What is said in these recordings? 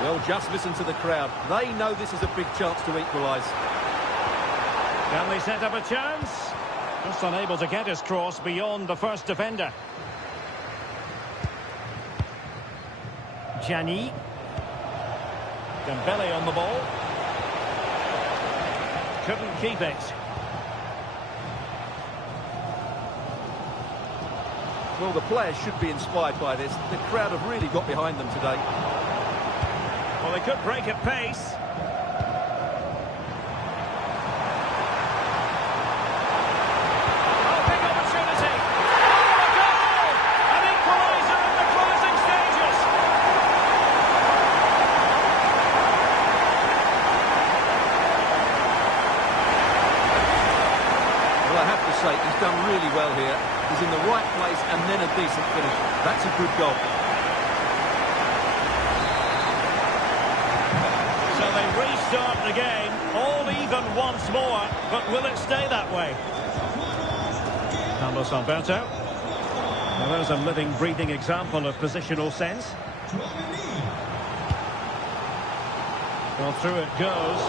Well, just listen to the crowd. They know this is a big chance to equalise. Can they set up a chance? Just unable to get his cross beyond the first defender. Gianni. Dembele on the ball. Couldn't keep it. Well, the players should be inspired by this. The crowd have really got behind them today. Well, they could break at pace. Oh, big opportunity. Oh, a goal! An equaliser in the closing stages. Well, I have to say, he's done really well here. He's in the right place and then a decent finish. That's a good goal. So they restart the game, all even once more, but will it stay that way? Carlos Alberto. Well, there's a living, breathing example of positional sense. Well, through it goes.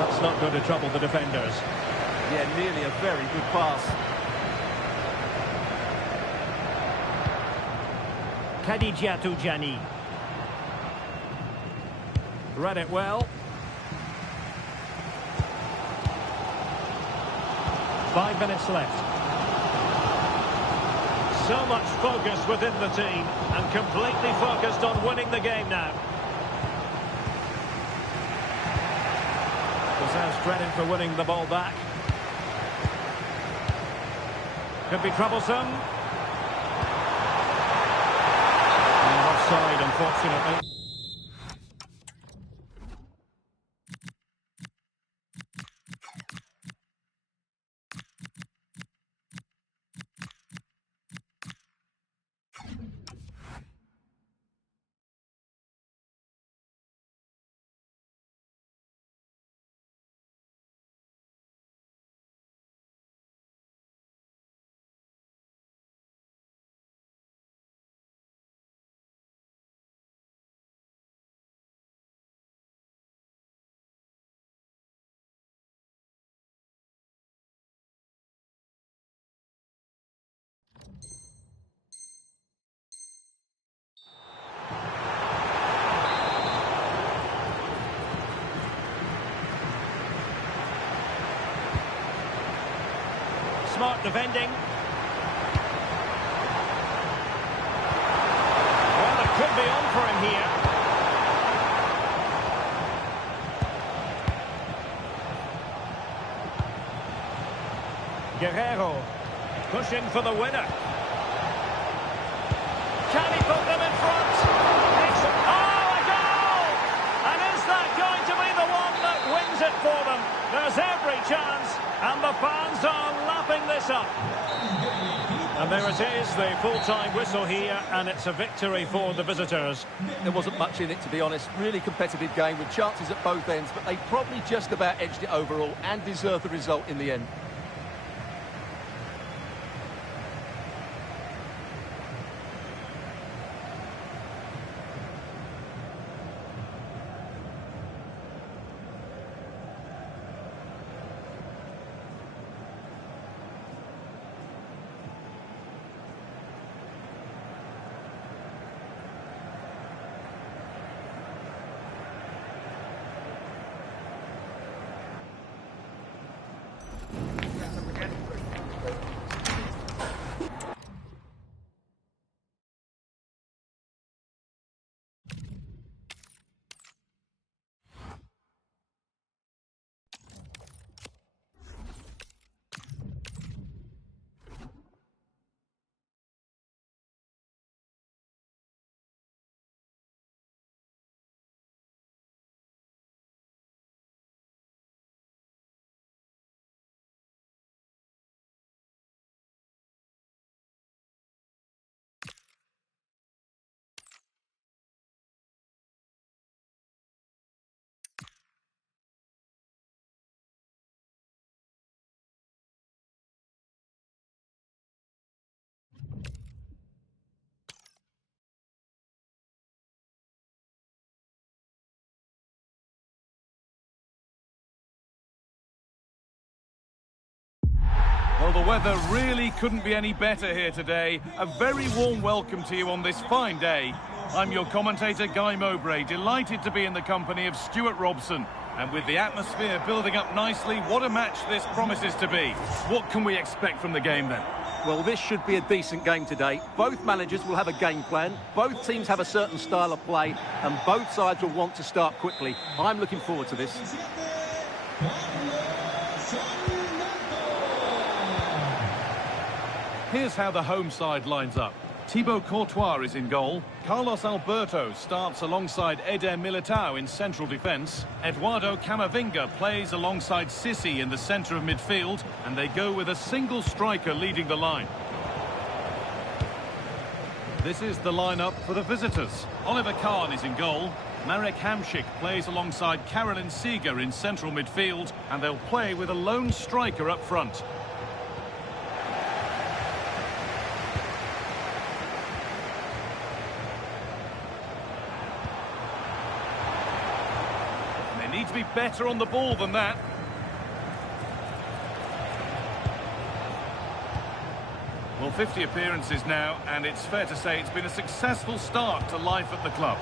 That's not going to trouble the defenders. Yeah, nearly a very good pass. Kadidiatou Gianni. Read it well. 5 minutes left. So much focus within the team and completely focused on winning the game now. Gazelles dreading for winning the ball back. Could be troublesome. And offside, unfortunately. Smart defending. Well, it could be on for him here. Guerrero pushing for the winner. Can he put them in front? It's a goal! And is that going to be the one that wins it for them? There's every chance, and the fans are lapping this up. And there it is, the full-time whistle here, and it's a victory for the visitors. There wasn't much in it, to be honest. Really competitive game with chances at both ends, but they probably just about edged it overall and deserved the result in the end. the weather really couldn't be any better here today. A very warm welcome to you on this fine day. I'm your commentator, Guy Mowbray, delighted to be in the company of Stuart Robson. And with the atmosphere building up nicely, what a match this promises to be. What can we expect from the game then? Well, this should be a decent game today. Both managers will have a game plan. Both teams have a certain style of play, and both sides will want to start quickly. I'm looking forward to this. Here's how the home side lines up. Thibaut Courtois is in goal. Carlos Alberto starts alongside Eder Militao in central defence. Eduardo Camavinga plays alongside Sissi in the centre of midfield, and they go with a single striker leading the line. This is the lineup for the visitors. Oliver Kahn is in goal. Marek Hamšík plays alongside Karolin Seeger in central midfield, and they'll play with a lone striker up front. Need to be better on the ball than that. Well, 50 appearances now, and it's fair to say it's been a successful start to life at the club.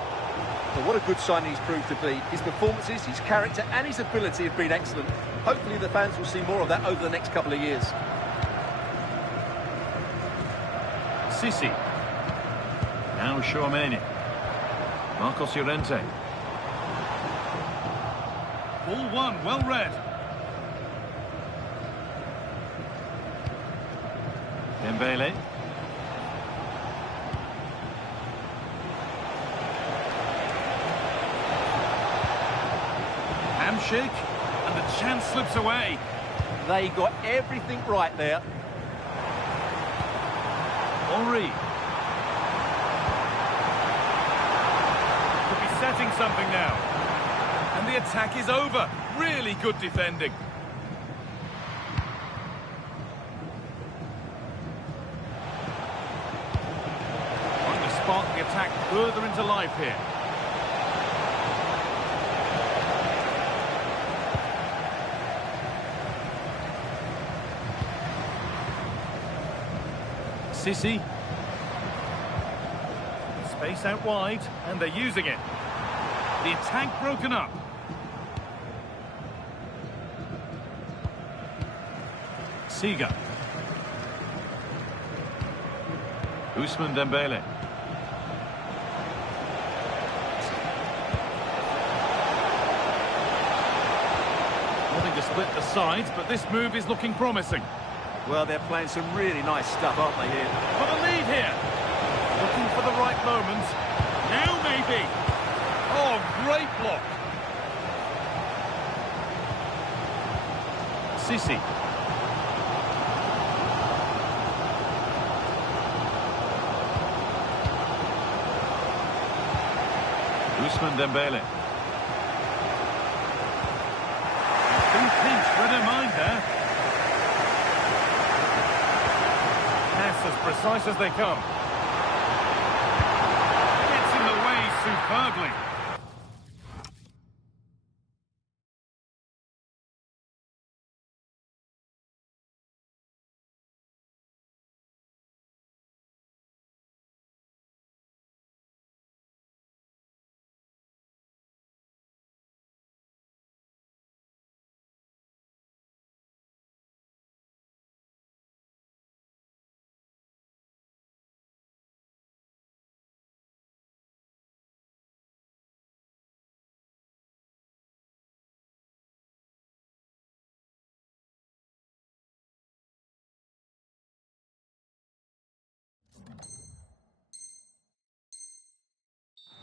Well, what a good signing he's proved to be. His performances, his character and his ability have been excellent. Hopefully the fans will see more of that over the next couple of years. Sissi. Now Tchouaméni. Marcos Llorente. Ball one, well read. Dembele. Hamšík, and the chance slips away. They got everything right there. Henry. Could be setting something now. And the attack is over. Really good defending. Trying to spark the attack further into life here. Sissi. Space out wide, and they're using it. The attack broken up. Seeger. Ousmane Dembele. Nothing to split the sides, but this move is looking promising. Well, they're playing some really nice stuff, aren't they, here? For the lead here. Looking for the right moment. Now maybe. Oh, great block. Sissi. Ousmane Dembele. He's been pinched, read her mind there. Pass as precise as they come. Gets in the way superbly.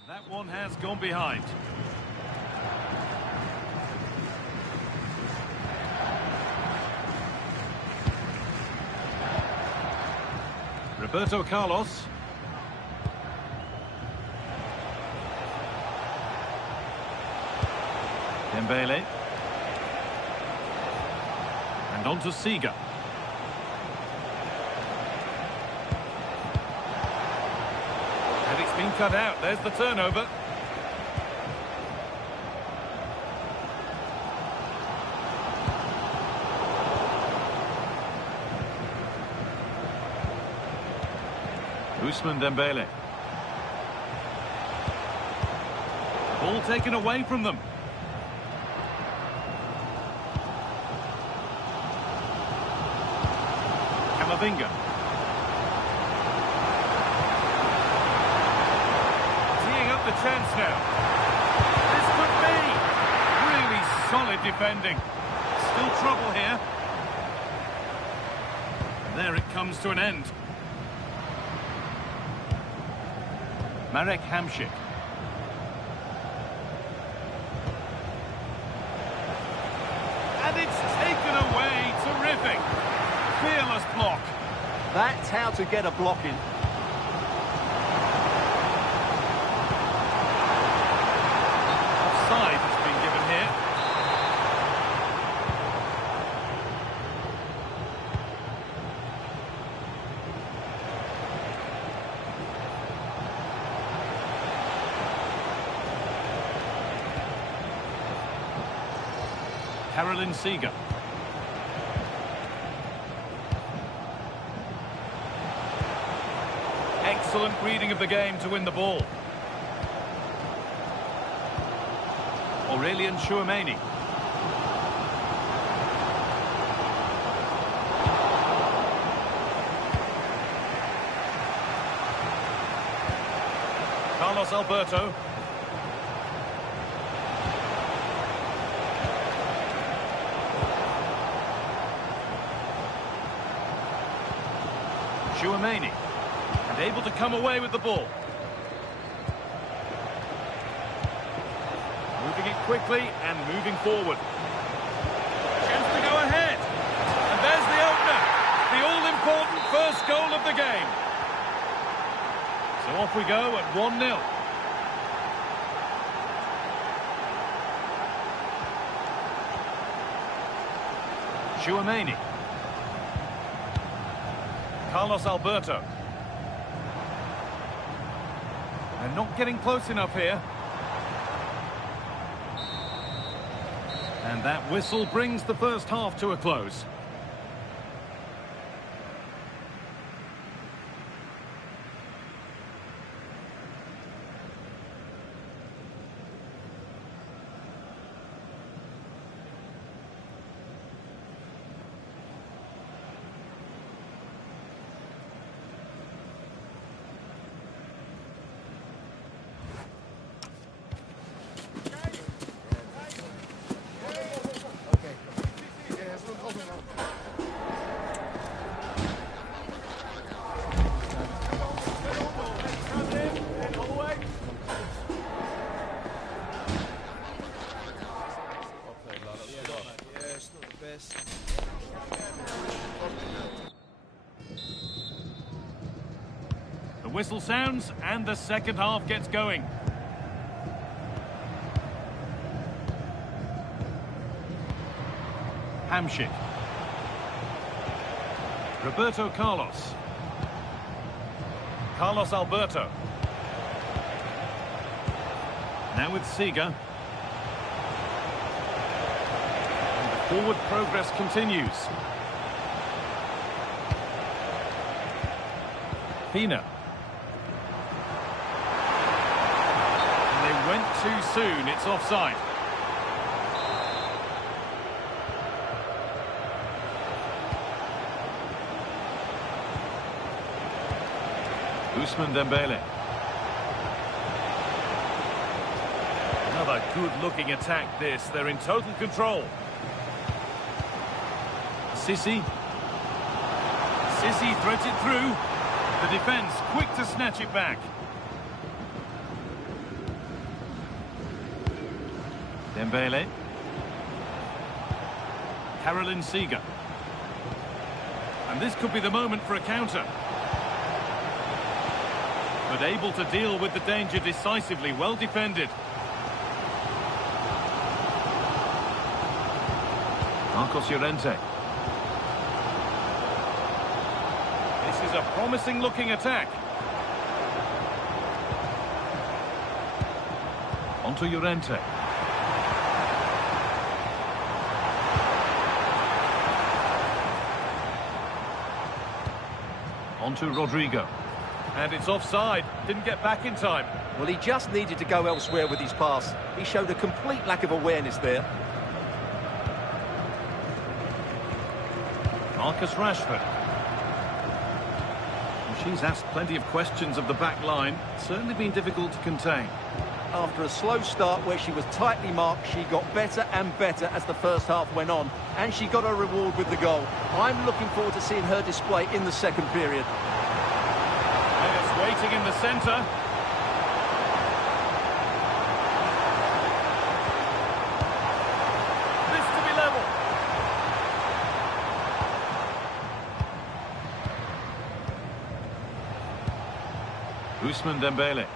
That one has gone behind. Roberto Carlos. Dembele. And on to Seeger. And it's been cut out. There's the turnover. Ousmane Dembele. Ball taken away from them. Camavinga. Teeing up the chance now. This could be. Really solid defending. Still trouble here. There it comes to an end. Marek Hamšík. And it's taken away. Terrific. Fearless block. That's how to get a block in. Offside has been given here. Caroline Seeger. Excellent reading of the game to win the ball. Aurélien Tchouameni. Carlos Alberto. Tchouameni. And able to come away with the ball. Moving it quickly and moving forward. Chance to go ahead. And there's the opener. The all-important first goal of the game. So off we go at 1-0. Tchouameni. Carlos Alberto. They're not getting close enough here. And that whistle brings the first half to a close. The whistle sounds and the second half gets going. Hamšík. Roberto Carlos. Carlos Alberto. Now with Seeger. And the forward progress continues. Pina. And they went too soon. It's offside. Ousmane Dembele. Another good-looking attack this. They're in total control. Sissi. Sissi threads it through. The defence quick to snatch it back. Dembele. Caroline Seeger. And this could be the moment for a counter. But able to deal with the danger decisively, well defended. Marcos Llorente. This is a promising looking attack. Onto Llorente. Onto Rodrigo. And it's offside. Didn't get back in time. Well, he just needed to go elsewhere with his pass. He showed a complete lack of awareness there. Marcus Rashford. Well, she's asked plenty of questions of the back line. Certainly been difficult to contain. After a slow start where she was tightly marked, she got better and better as the first half went on. And she got her reward with the goal. I'm looking forward to seeing her display in the second period. It's waiting in the centre. This to be level. Ousmane Dembele.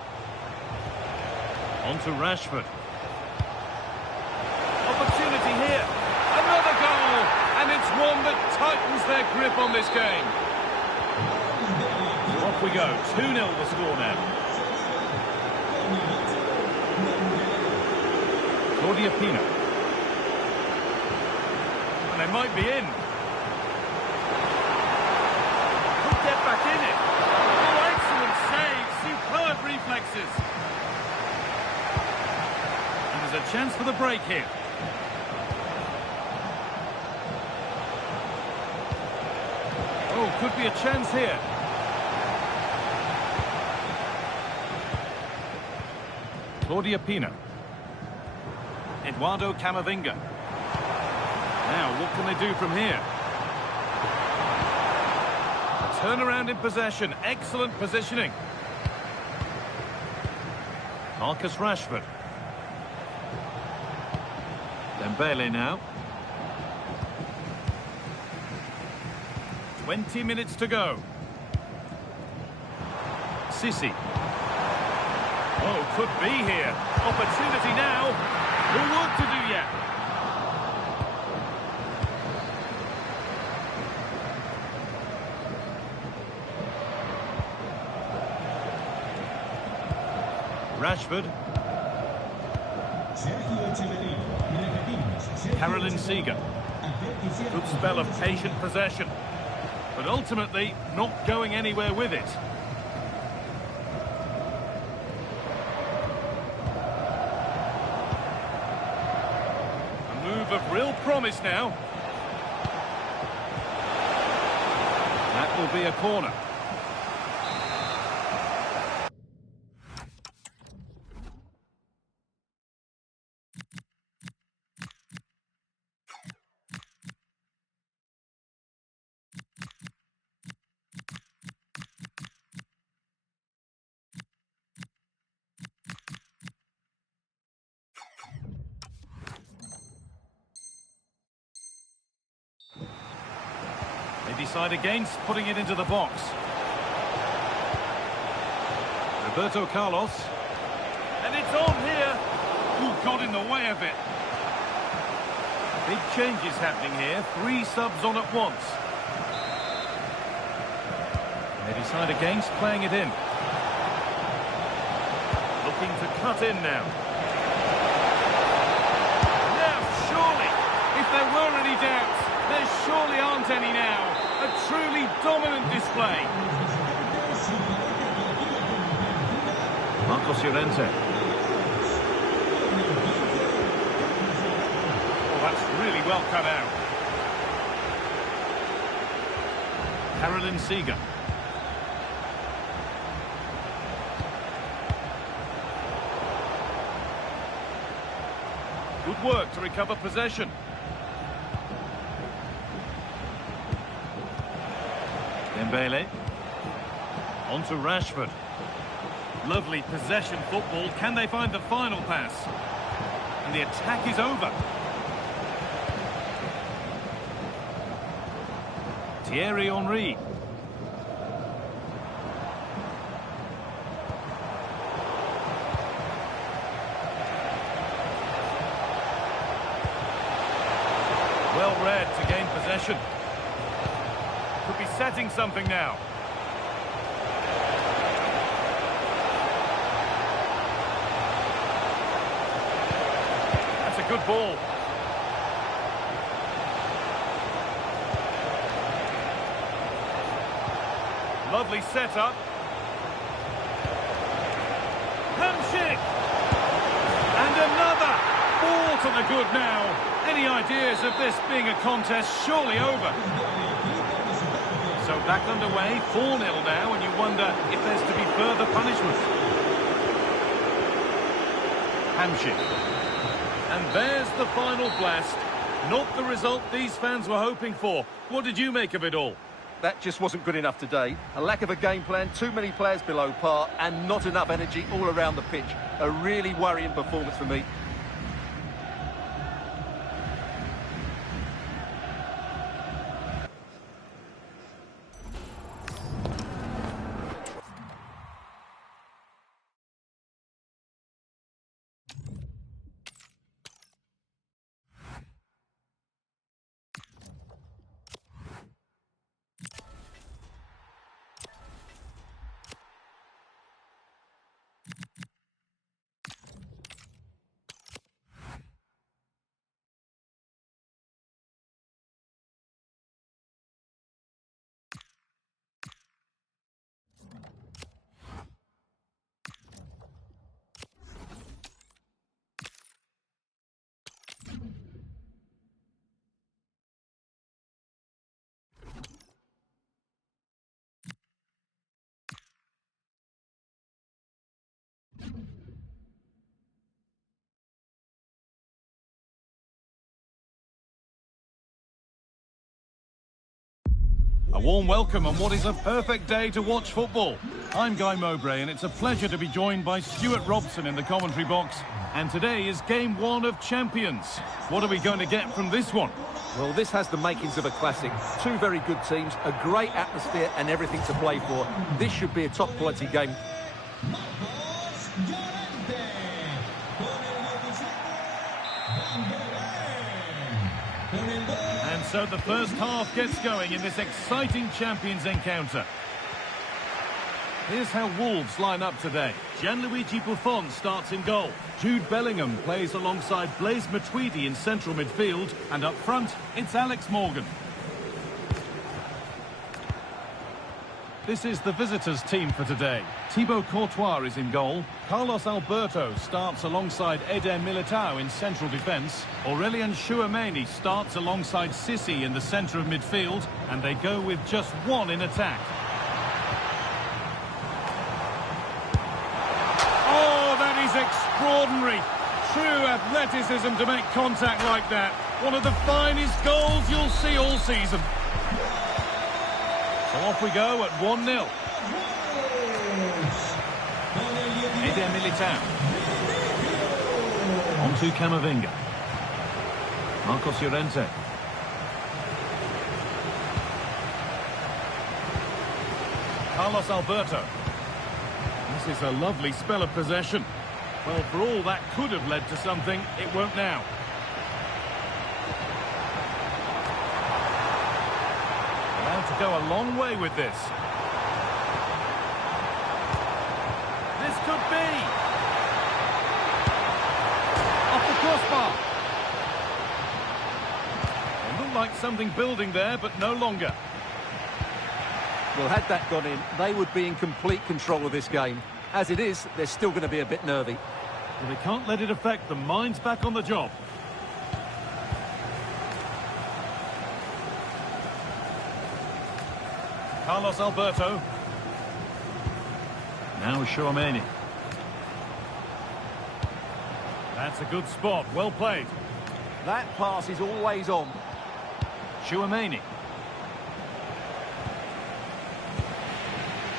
On to Rashford. Opportunity here. Another goal. And it's one that tightens their grip on this game. Off we go. 2-0 the score now. Claudia Pina. And they might be in. Could get back in it. Oh, excellent save. Superb reflexes. And there's a chance for the break here. Oh, could be a chance here. Claudia Pina. Eduardo Camavinga. Now, what can they do from here? Turnaround in possession. Excellent positioning. Marcus Rashford. Dembele now. 20 minutes to go. Sissi. Oh, could be here. Opportunity now. More work to do yet. Rashford. Caroline Seeger. Good spell of patient possession. But ultimately, not going anywhere with it. Of real promise now. That will be a corner. Decide against putting it into the box. Roberto Carlos. And it's on here. Ooh, got in the way of it. Big changes happening here. 3 subs on at once. They decide against playing it in. Looking to cut in now. Now, surely, if there were any doubts, there surely aren't any now. A truly dominant display. Marcos Llorente. Oh, that's really well cut out. Caroline Seeger. Good work to recover possession. Dembele. On to Rashford. Lovely possession football. Can they find the final pass? And the attack is over. Thierry Henry. Well read to gain possession. Could be setting something now. That's a good ball. Lovely setup. Hamsik! And another! Ball to the good now. Any ideas of this being a contest surely over? So back underway, 4-0 now, and you wonder if there's to be further punishment. Hamsik. And there's the final blast. Not the result these fans were hoping for. What did you make of it all? That just wasn't good enough today. A lack of a game plan, too many players below par, and not enough energy all around the pitch. A really worrying performance for me. A warm welcome on what is a perfect day to watch football. I'm Guy Mowbray, and it's a pleasure to be joined by Stuart Robson in the commentary box. And today is game one of Champions. What are we going to get from this one? Well, this has the makings of a classic. Two very good teams, a great atmosphere and everything to play for. This should be a top-quality game. And so the first half gets going in this exciting Champions encounter. Here's how Wolves line up today. Gianluigi Buffon starts in goal. Jude Bellingham plays alongside Blaise Matuidi in central midfield. And up front, it's Alex Morgan. This is the visitors' team for today. Thibaut Courtois is in goal. Carlos Alberto starts alongside Eder Militao in central defence. Aurelien Tchouameni starts alongside Sissi in the centre of midfield. And they go with just one in attack. Oh, that is extraordinary. True athleticism to make contact like that. One of the finest goals you'll see all season. So off we go at 1-0. Eder Militao. On to Camavinga. Marcos Llorente. Carlos Alberto. This is a lovely spell of possession. Well, for all that could have led to something, it won't now. To go a long way with this. This could be off the crossbar. It looked like something building there, but no longer. Well, had that gone in, they would be in complete control of this game. As it is, they're still going to be a bit nervy. Well, they can't let it affect them. Mind's back on the job. Carlos Alberto. Now Tchouameni. That's a good spot. Well played. That pass is always on. Tchouameni.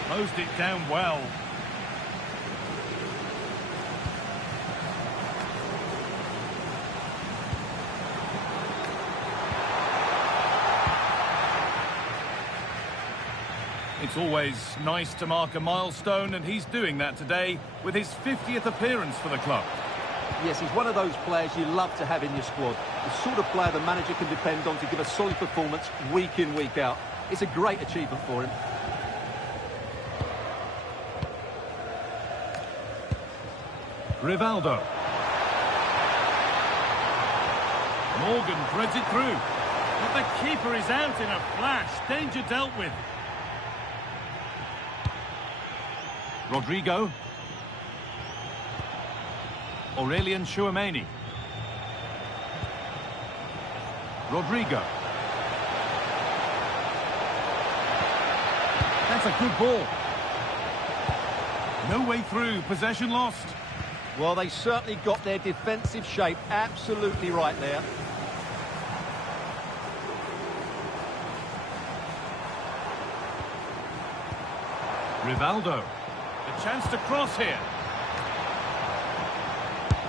Closed it down well. It's always nice to mark a milestone, and he's doing that today with his 50th appearance for the club. Yes, he's one of those players you love to have in your squad. The sort of player the manager can depend on to give a solid performance week in, week out. It's a great achievement for him. Rivaldo. Morgan threads it through. But the keeper is out in a flash. Danger dealt with. Rodrigo. Aurelian Chouameni. Rodrigo. That's a good ball. No way through, possession lost. Well, they certainly got their defensive shape absolutely right there. Rivaldo. A chance to cross here.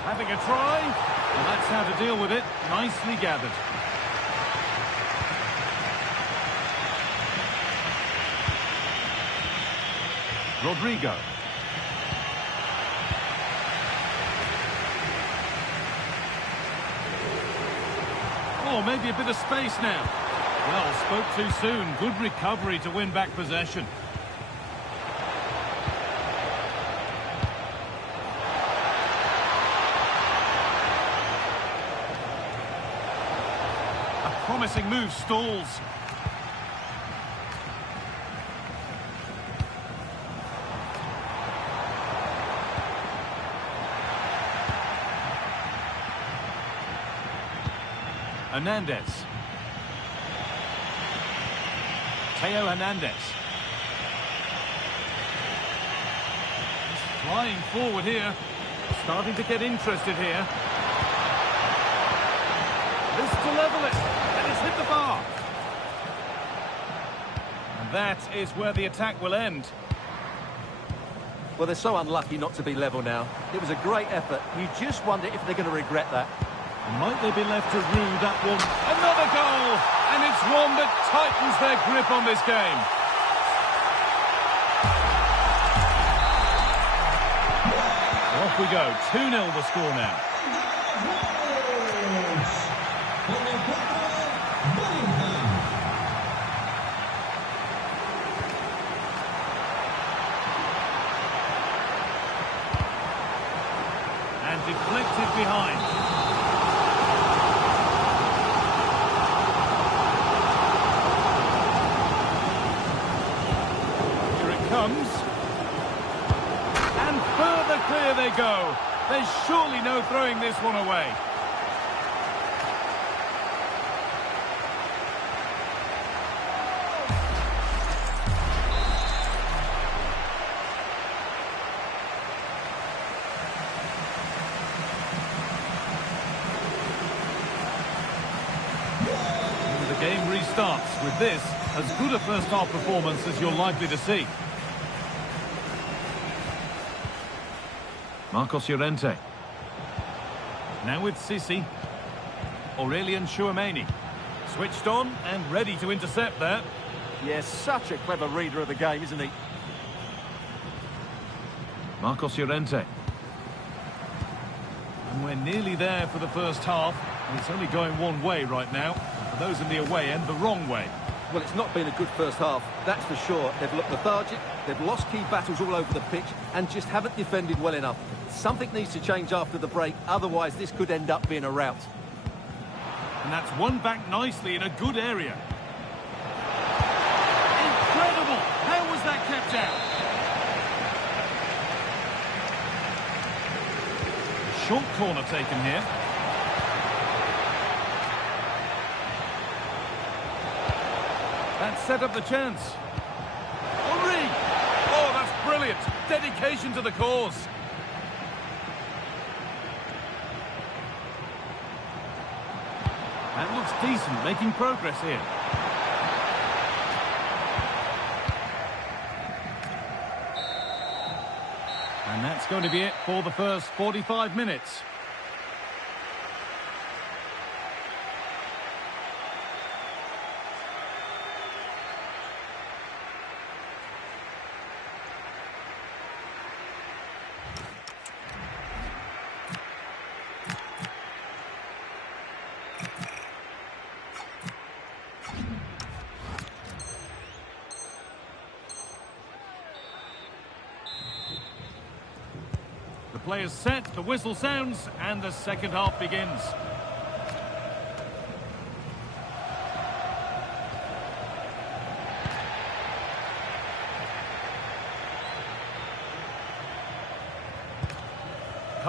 Having a try. And that's how to deal with it. Nicely gathered. Rodrigo. Oh, maybe a bit of space now. Well, spoke too soon. Good recovery to win back possession. A promising move stalls. Hernandez. Teo Hernandez. He's flying forward here. Starting to get interested here. This to level it. And it's hit the bar. And that is where the attack will end. Well, they're so unlucky not to be level now. It was a great effort. You just wonder if they're going to regret that. Might they be left to rue that one? Another goal! And it's one that tightens their grip on this game. Off we go. 2-0 the score now. And deflected behind. Comes. And further clear they go. There's surely no throwing this one away. And the game restarts with this, as good a first half performance as you're likely to see. Marcos Llorente. Now with Sissi. Aurelian Chouameni. Switched on and ready to intercept there. Yes, such a clever reader of the game, isn't he? Marcos Llorente. And we're nearly there for the first half. And it's only going one way right now. And for those in the away end, the wrong way. Well, it's not been a good first half, that's for sure. They've looked lethargic, they've lost key battles all over the pitch, and just haven't defended well enough. Something needs to change after the break, otherwise this could end up being a rout. And that's won back nicely in a good area. Incredible! How was that kept out? A short corner taken here. That set up the chance. Henri! Oh, that's brilliant. Dedication to the cause. That looks decent, making progress here. And that's going to be it for the first 45 minutes. The players set, the whistle sounds, and the second half begins.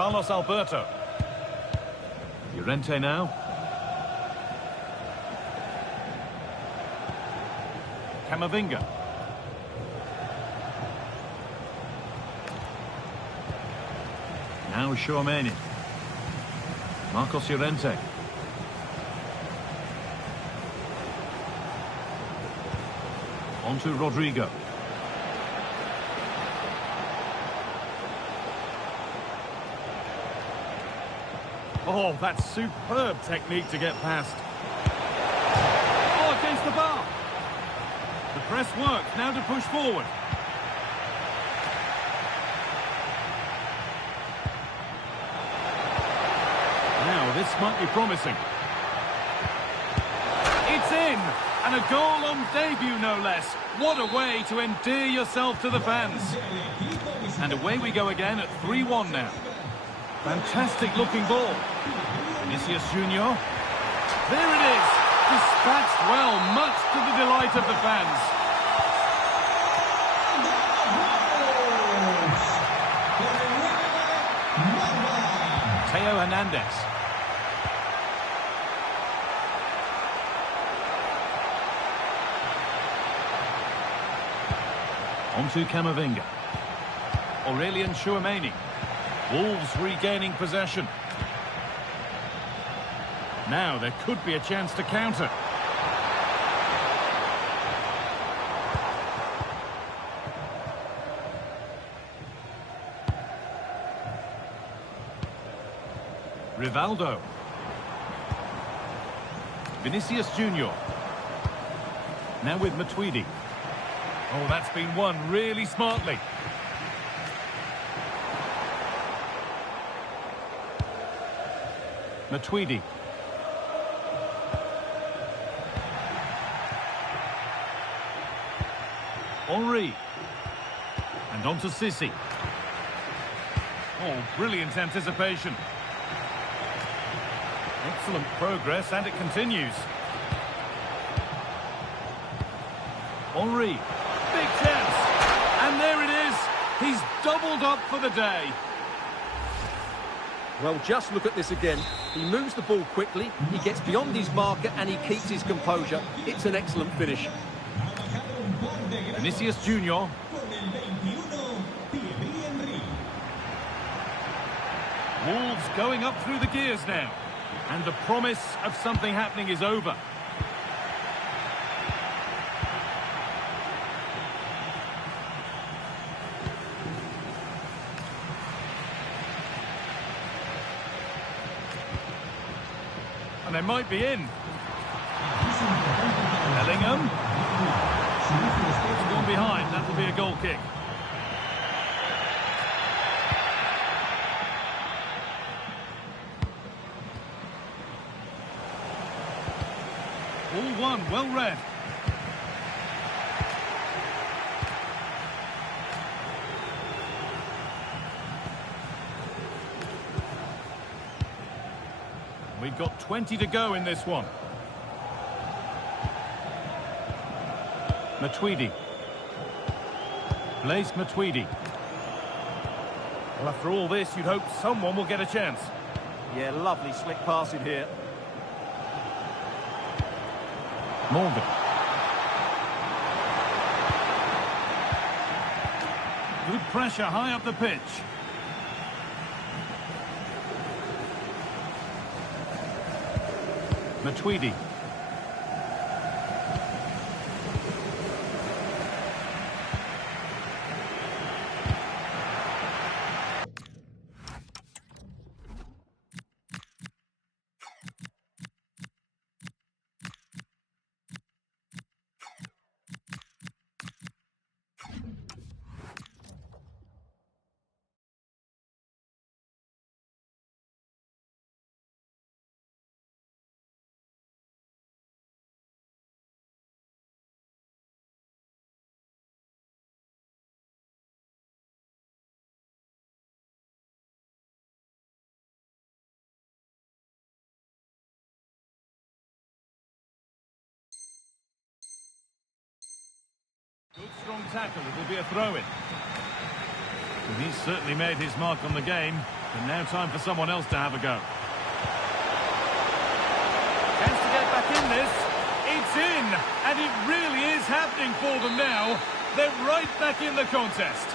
Carlos Alberto. Llorente now. Camavinga. Now Tchouaméni. Marcos Llorente. On to Rodrigo. Oh, that's superb technique to get past. Oh, against the bar. The press works, now to push forward. Now, this might be promising. It's in! And a goal on debut, no less. What a way to endear yourself to the fans. And away we go again at 3-1 now. Fantastic looking ball. Vinicius Junior. There it is. Dispatched well, much to the delight of the fans. Theo Hernandez. On to Camavinga. Aurelien Tchouaméni. Wolves regaining possession. Now there could be a chance to counter. Rivaldo. Vinicius Junior. Now with Matuidi. Oh, that's been won really smartly. Matuidi. Henry. And on to Sissi. Oh, brilliant anticipation. Excellent progress, and it continues. Henry. Big chance. And there it is. He's doubled up for the day. Well, just look at this again. He moves the ball quickly, he gets beyond his marker, and he keeps his composure. It's an excellent finish. Vinicius Junior. Wolves going up through the gears now. And the promise of something happening is over. And they might be in. Bellingham. It's gone behind. That'll be a goal kick. All one, well read. We've got 20 to go in this one. Matuidi. Blaise Matuidi. Well, after all this, you'd hope someone will get a chance. Yeah, lovely slick passing here. Morgan. Good pressure high up the pitch. Matuidi. Good strong tackle, it'll be a throw-in. And he's certainly made his mark on the game. And now time for someone else to have a go. Chance to get back in this. It's in, and it really is happening for them now. They're right back in the contest.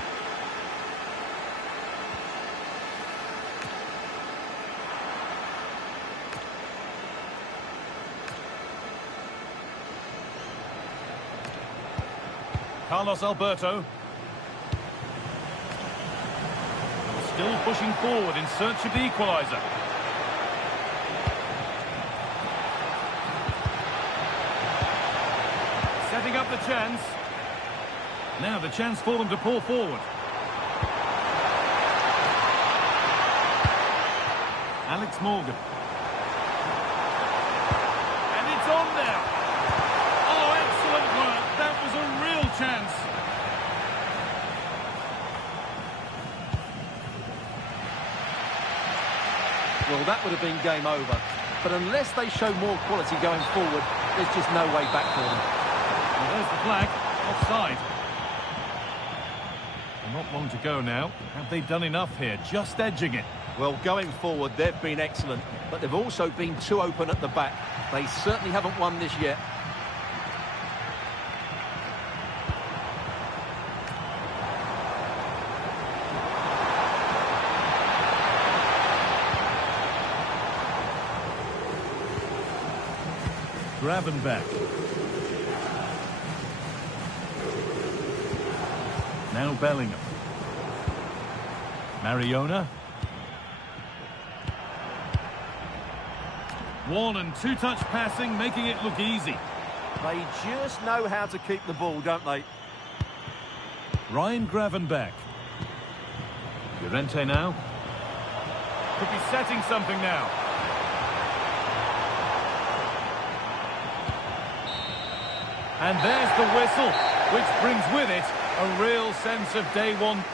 Carlos Alberto. Still pushing forward in search of the equaliser. Setting up the chance. Now the chance for them to pull forward. Alex Morgan. And it's on now. Oh, excellent work. That was a real chance. Well, that would have been game over. But unless they show more quality going forward, there's just no way back for them. Well, there's the flag. Offside. Well, not long to go now. Have they done enough here? Just edging it. Well, going forward, they've been excellent. But they've also been too open at the back. They certainly haven't won this yet. Gravenbeck. Now Bellingham. Mariona. One and two-touch passing, making it look easy. They just know how to keep the ball, don't they? Ryan Gravenbeck. Llorente now. Could be setting something now. And there's the whistle, which brings with it a real sense of day one.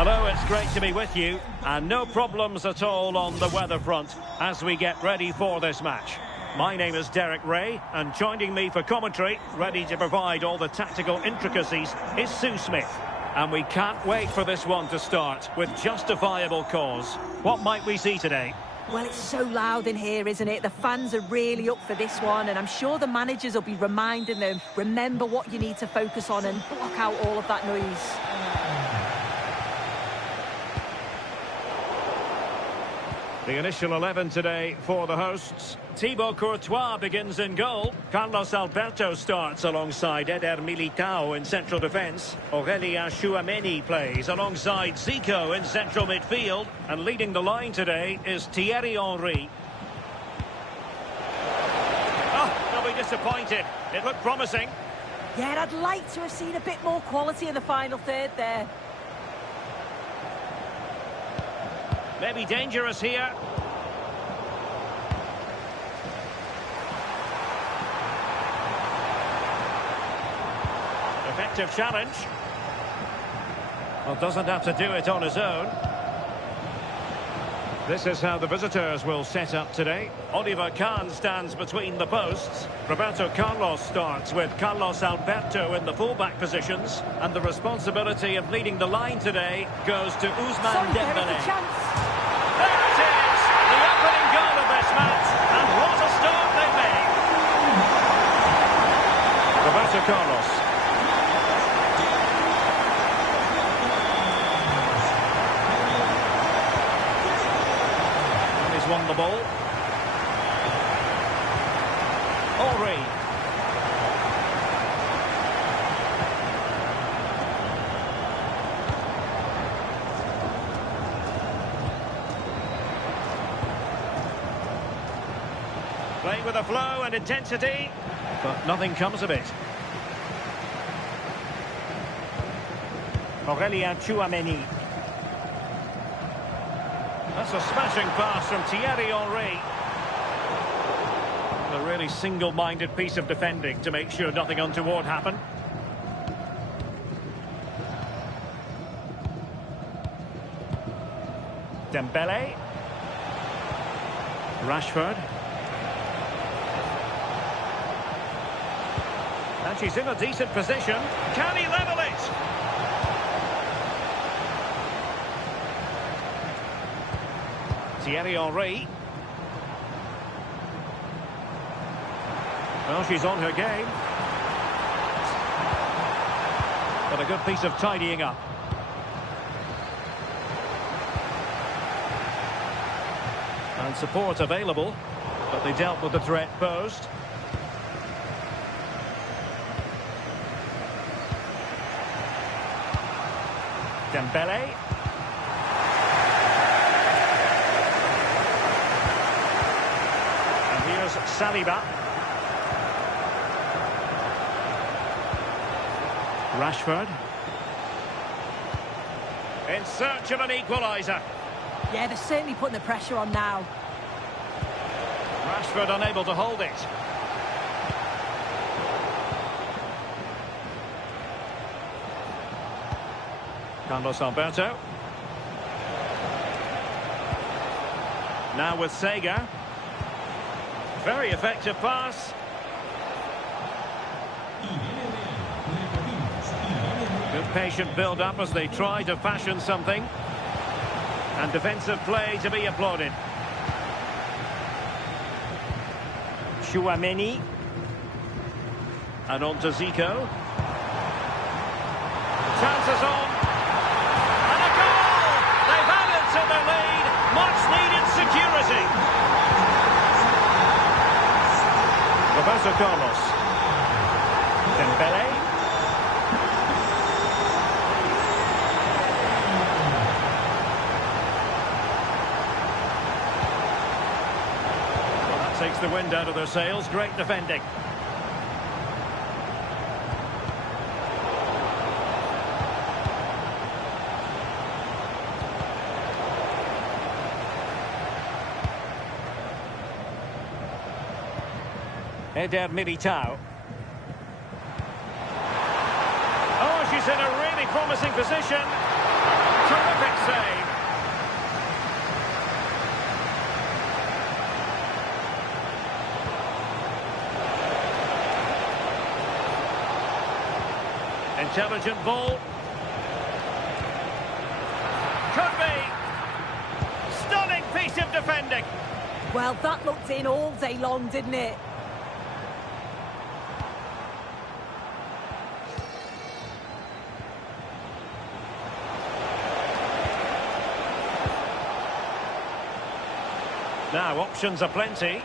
Hello, it's great to be with you, and no problems at all on the weather front as we get ready for this match. My name is Derek Ray, and joining me for commentary, ready to provide all the tactical intricacies, is Sue Smith. And we can't wait for this one to start with justifiable cause. What might we see today? Well, it's so loud in here, isn't it? The fans are really up for this one, and I'm sure the managers will be reminding them, remember what you need to focus on and block out all of that noise. The initial 11 today for the hosts. Thibaut Courtois begins in goal. Carlos Alberto starts alongside Eder Militao in central defence. Aurélien Tchouameni plays alongside Zico in central midfield. And leading the line today is Thierry Henry. Oh, they'll be disappointed. It looked promising. Yeah, I'd like to have seen a bit more quality in the final third there. Maybe dangerous here. Effective challenge. Well, doesn't have to do it on his own. This is how the visitors will set up today. Oliver Kahn stands between the posts. Roberto Carlos starts with Carlos Alberto in the fullback positions. And the responsibility of leading the line today goes to Ousmane Dembélé. There it is! The opening goal of this match. And what a start they made. Roberto Carlos. Won the ball. Henry. Playing with a flow and intensity, but nothing comes of it. Aurélien Tchouameni. That's a smashing pass from Thierry Henry. A really single-minded piece of defending to make sure nothing untoward happened. Dembélé. Rashford. And she's in a decent position. Can he level it? Thierry Henry. Well, she's on her game. But a good piece of tidying up. And support available, but they dealt with the threat posed. Dembélé. Saliba. Rashford. In search of an equaliser. Yeah, they're certainly putting the pressure on now. Rashford unable to hold it. Carlos Alberto. Now with Sega. Very effective pass. Good patient build-up as they try to fashion something. And defensive play to be applauded. Tchouameni. And on to Zico. Chances on. And a goal! They've added to the lead. Much needed security. Roberto Carlos. Dembélé. Well, that takes the wind out of their sails. Great defending. Eder Militao. Oh, she's in a really promising position. Terrific save. Intelligent ball. Could be. Stunning piece of defending. Well, that looked in all day long, didn't it? Now, options are plenty.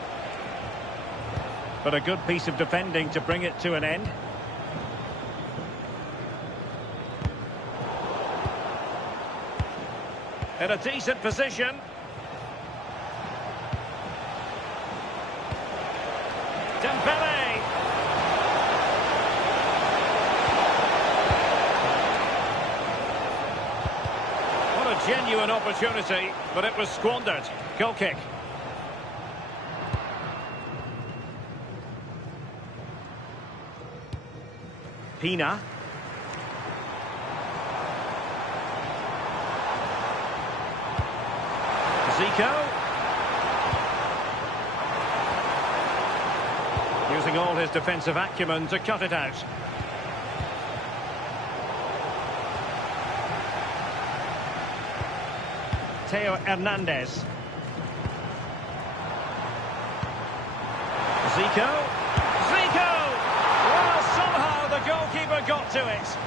But a good piece of defending to bring it to an end. In a decent position. Dembele. What a genuine opportunity, but it was squandered. Goal kick. Pina. Zico. Using all his defensive acumen to cut it out. Theo Hernandez. Zico. Zico! Well, somehow the goalkeeper got to it.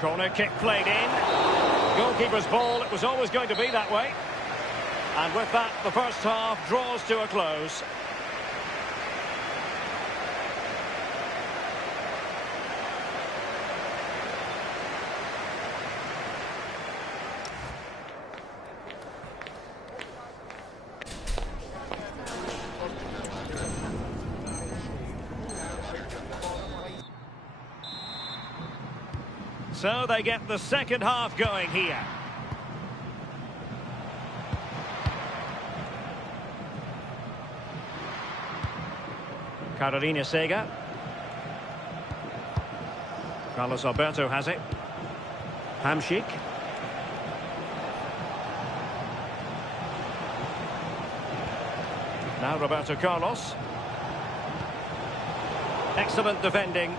Corner kick played in. Goalkeeper's ball, it was always going to be that way. And with that, the first half draws to a close. So they get the second half going here. Carolina Sega. Carlos Alberto has it. Hamšík. Now Roberto Carlos. Excellent defending.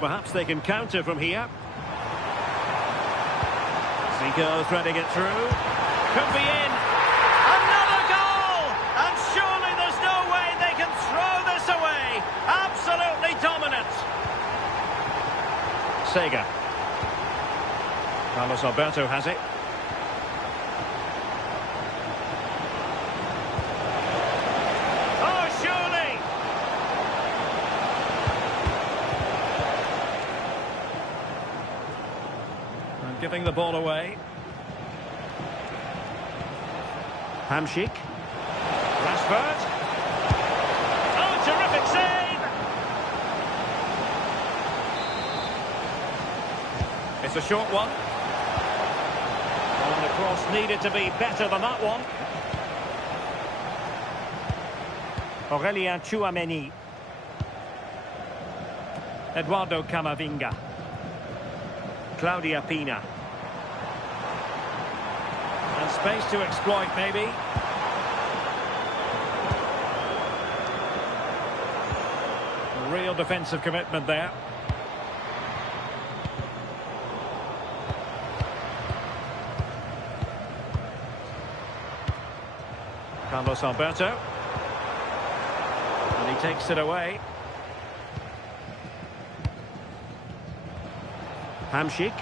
Perhaps they can counter from here. Zico threading it through. Could be in. Another goal! And surely there's no way they can throw this away. Absolutely dominant. Sega. Carlos Alberto has it. Oh, surely! And giving the ball away. Hamšík. Rashford. Oh, terrific save! It's a short one. And the cross needed to be better than that one. Aurélien Tchouaméni. Eduardo Camavinga. Claudia Pina. And space to exploit, maybe. Real defensive commitment there. Carlos Alberto. And he takes it away. Hamšík.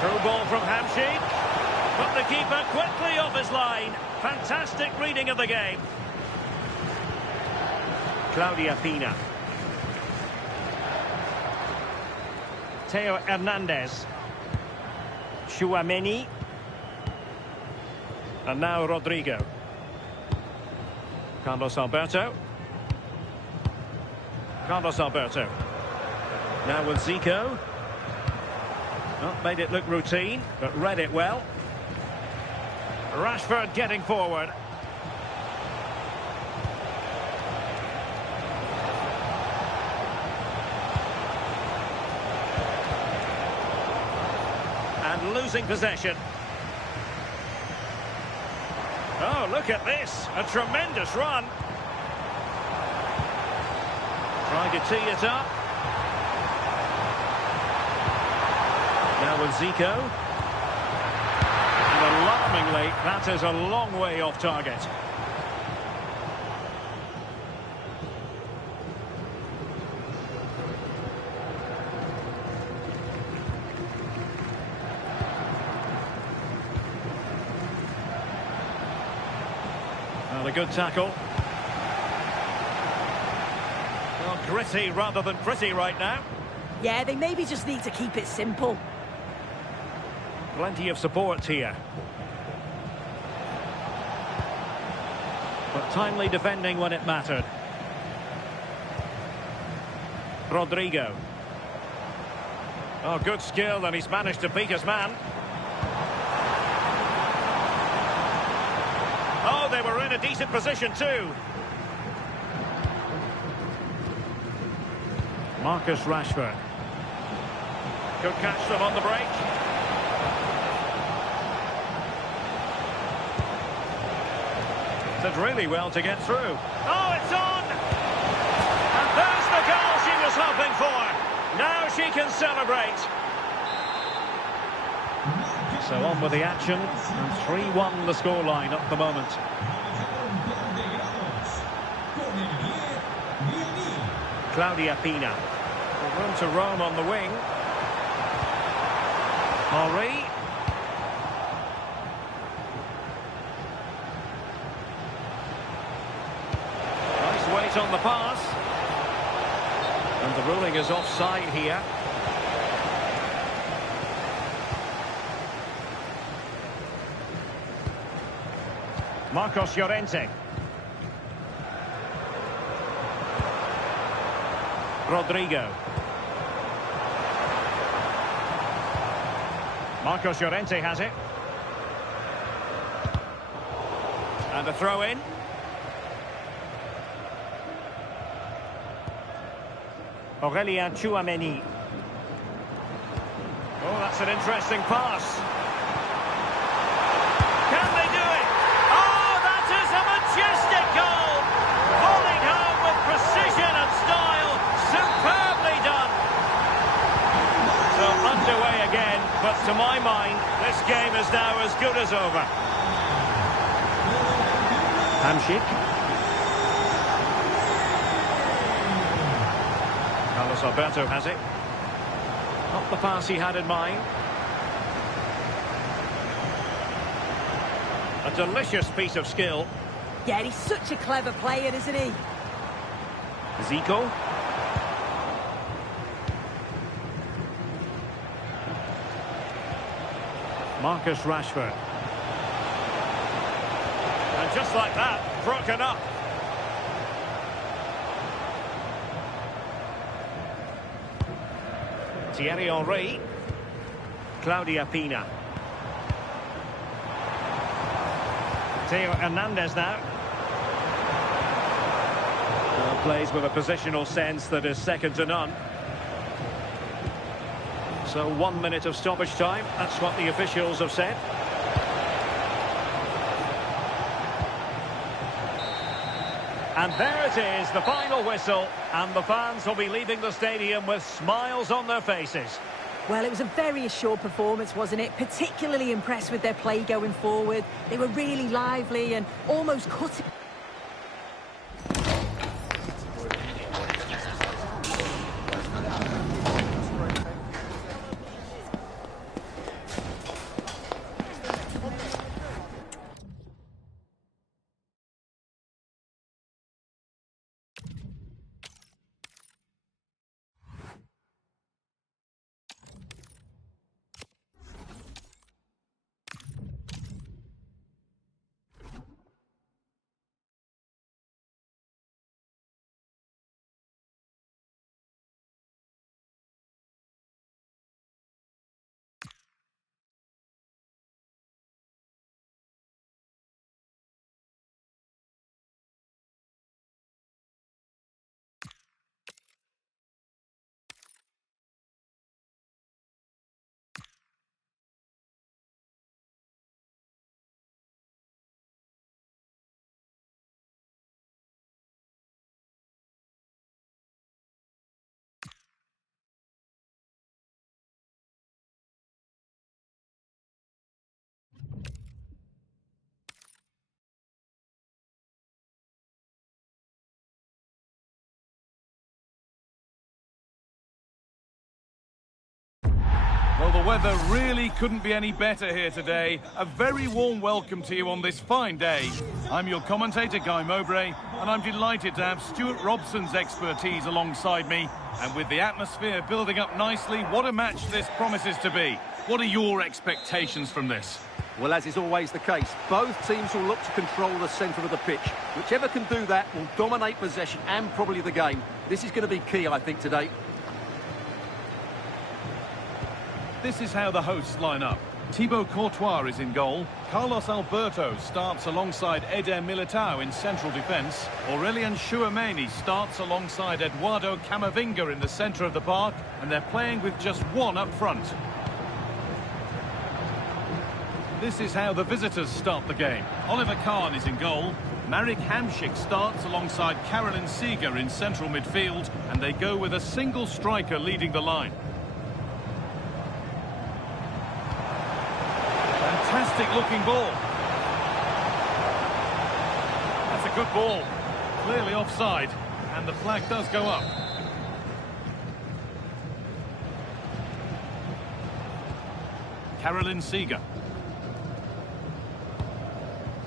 Through ball from Hamšík. But the keeper quickly off his line. Fantastic reading of the game. Claudia Pina. Theo Hernandez. Tchouaméni. And now Rodrigo. Carlos Alberto. Carlos Alberto. Now with Zico. Not made it look routine, but read it well. Rashford getting forward. and losing possession. Oh, look at this. A tremendous run. Trying to tee it up. Now with Zico. And alarmingly, that is a long way off target. Well, a good tackle. Well, gritty rather than pretty right now. Yeah, they maybe just need to keep it simple. Plenty of support here. But timely defending when it mattered. Rodrigo. Oh, good skill, and he's managed to beat his man. Oh, they were in a decent position too. Marcus Rashford. Could catch them on the break. Did really well to get through. Oh, it's on! And there's the goal she was hoping for. Now she can celebrate. So on with the action. And 3-1 the scoreline at the moment. Claudia Pina. Room to roam on the wing. Henri. Nice weight on the pass. And the ruling is offside here. Marcos Llorente. Rodrigo. Marcos Llorente has it. And a throw in. Aurélien Tchouaméni. Oh, that's an interesting pass. Can they do it? Oh, that is a majestic goal! Volleyed home with precision and style. Superbly done. So underway again, but to my mind, this game is now as good as over. Hamšík. Carlos Alberto has it. Not the pass he had in mind. A delicious piece of skill. Yeah, he's such a clever player, isn't he? Zico. Marcus Rashford. And just like that, broken up. Thierry Henry. Claudia Pina. Theo Hernandez now. Plays with a positional sense that is second to none. So 1 minute of stoppage time. That's what the officials have said. And there it is, the final whistle. And the fans will be leaving the stadium with smiles on their faces. Well, it was a very assured performance, wasn't it? Particularly impressed with their play going forward. They were really lively and almost cutting. Well, the weather really couldn't be any better here today. A very warm welcome to you on this fine day. I'm your commentator, Guy Mowbray, and I'm delighted to have Stuart Robson's expertise alongside me. And with the atmosphere building up nicely, what a match this promises to be. What are your expectations from this? Well, as is always the case, both teams will look to control the centre of the pitch. Whichever can do that will dominate possession and probably the game. This is going to be key, I think, today. This is how the hosts line up. Thibaut Courtois is in goal. Carlos Alberto starts alongside Eder Militao in central defence. Aurelien Chouameni starts alongside Eduardo Camavinga in the centre of the park. And they're playing with just one up front. This is how the visitors start the game. Oliver Kahn is in goal. Marek Hamšík starts alongside Karolin Seeger in central midfield. And they go with a single striker leading the line. Fantastic looking ball. That's a good ball. Clearly offside. And the flag does go up. Karolin Seeger.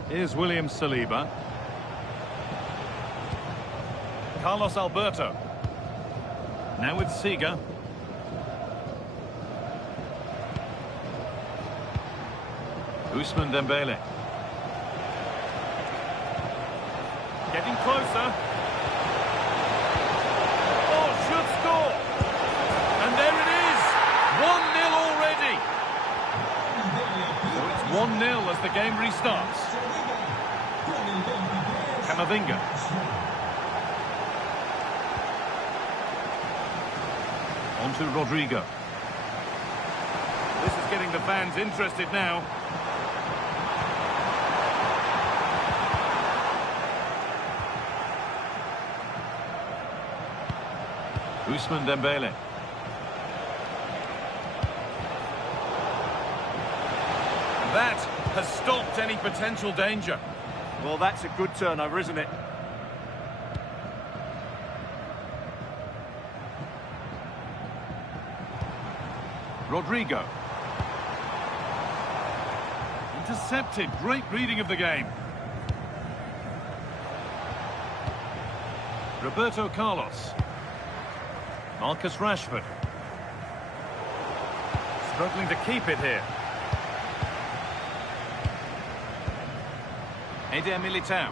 Here's William Saliba. Carlos Alberto. Now with Seeger. Ousmane Dembele. Getting closer. Oh, should score. And there it is. 1-0 already. So it's 1-0 as the game restarts. Camavinga. On to Rodrigo. This is getting the fans interested now. Ousmane Dembele. That has stopped any potential danger. Well, that's a good turnover, isn't it? Rodrigo. Intercepted. Great reading of the game. Roberto Carlos. Marcus Rashford. Struggling to keep it here. Eder Militao.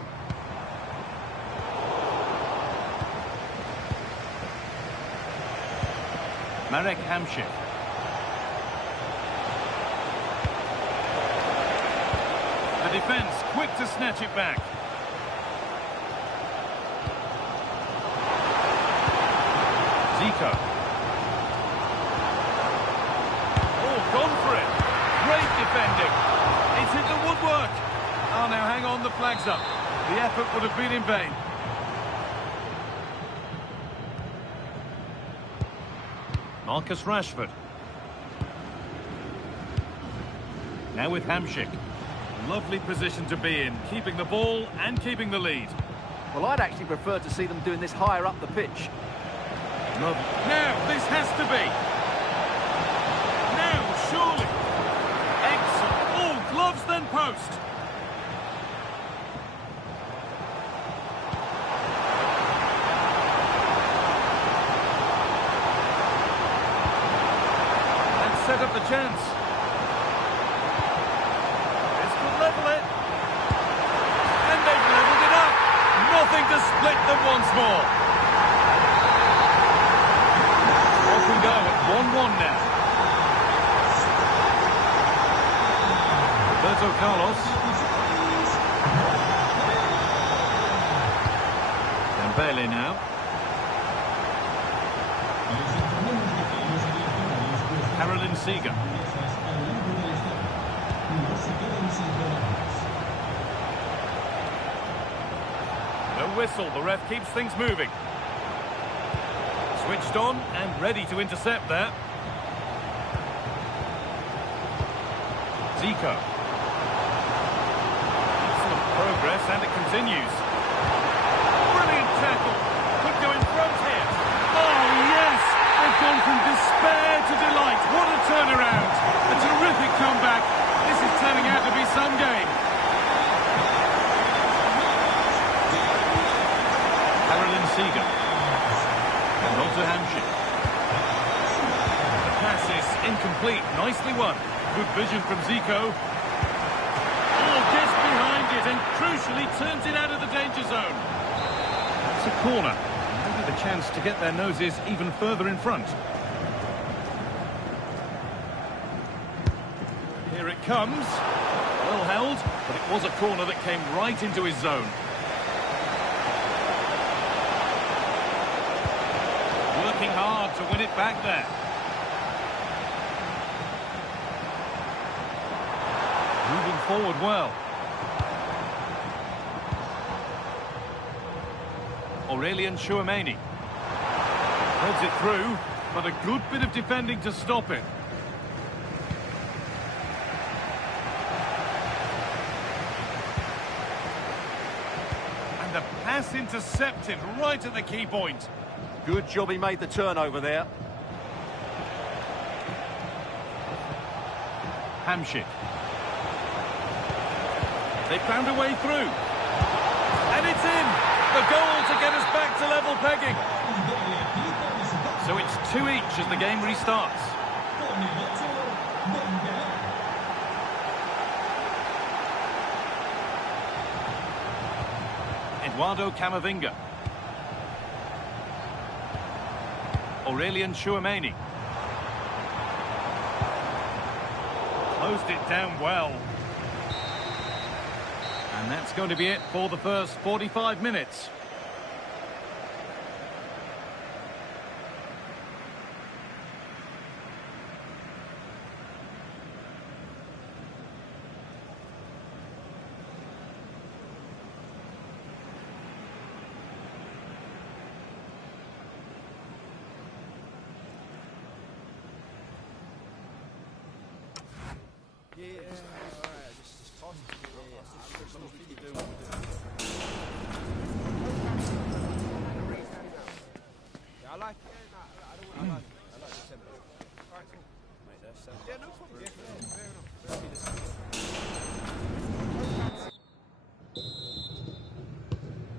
Marek Hamšík. The defence quick to snatch it back. Zico. Oh, gone for it. Great defending. It's hit the woodwork. Oh, now hang on, the flag's up. The effort would have been in vain. Marcus Rashford. Now with Hamšík. Lovely position to be in, keeping the ball and keeping the lead. Well, I'd actually prefer to see them doing this higher up the pitch. Lovely. Now, this has to be. Now, surely. Excellent. All gloves, then post. And set up the chance. This could level it. And they've leveled it up. Nothing to split them once more. Off we go at 1-1 now. Roberto Carlos. Dembele now. Karolin Seeger. No whistle, the ref keeps things moving. Switched on and ready to intercept there. Zico. Excellent progress and it continues. Brilliant tackle. Could go in front here. Oh yes! They've gone from despair to delight. What a turnaround. complete. Nicely won. Good vision from Zico. Oh, just behind it and crucially turns it out of the danger zone. That's a corner. Maybe the chance to get their noses even further in front. Here it comes. Well held, but it was a corner that came right into his zone. Working hard to win it back there. Moving forward well. Aurelian Chouameni. Threads it through, but a good bit of defending to stop it. And the pass intercepted right at the key point. Good job he made the turnover there. Hamsik. They found a way through. And it's in! The goal to get us back to level pegging. So it's 2 each as the game restarts. Eduardo Camavinga. Aurelian Chouameni. Closed it down well. And that's going to be it for the first 45 minutes.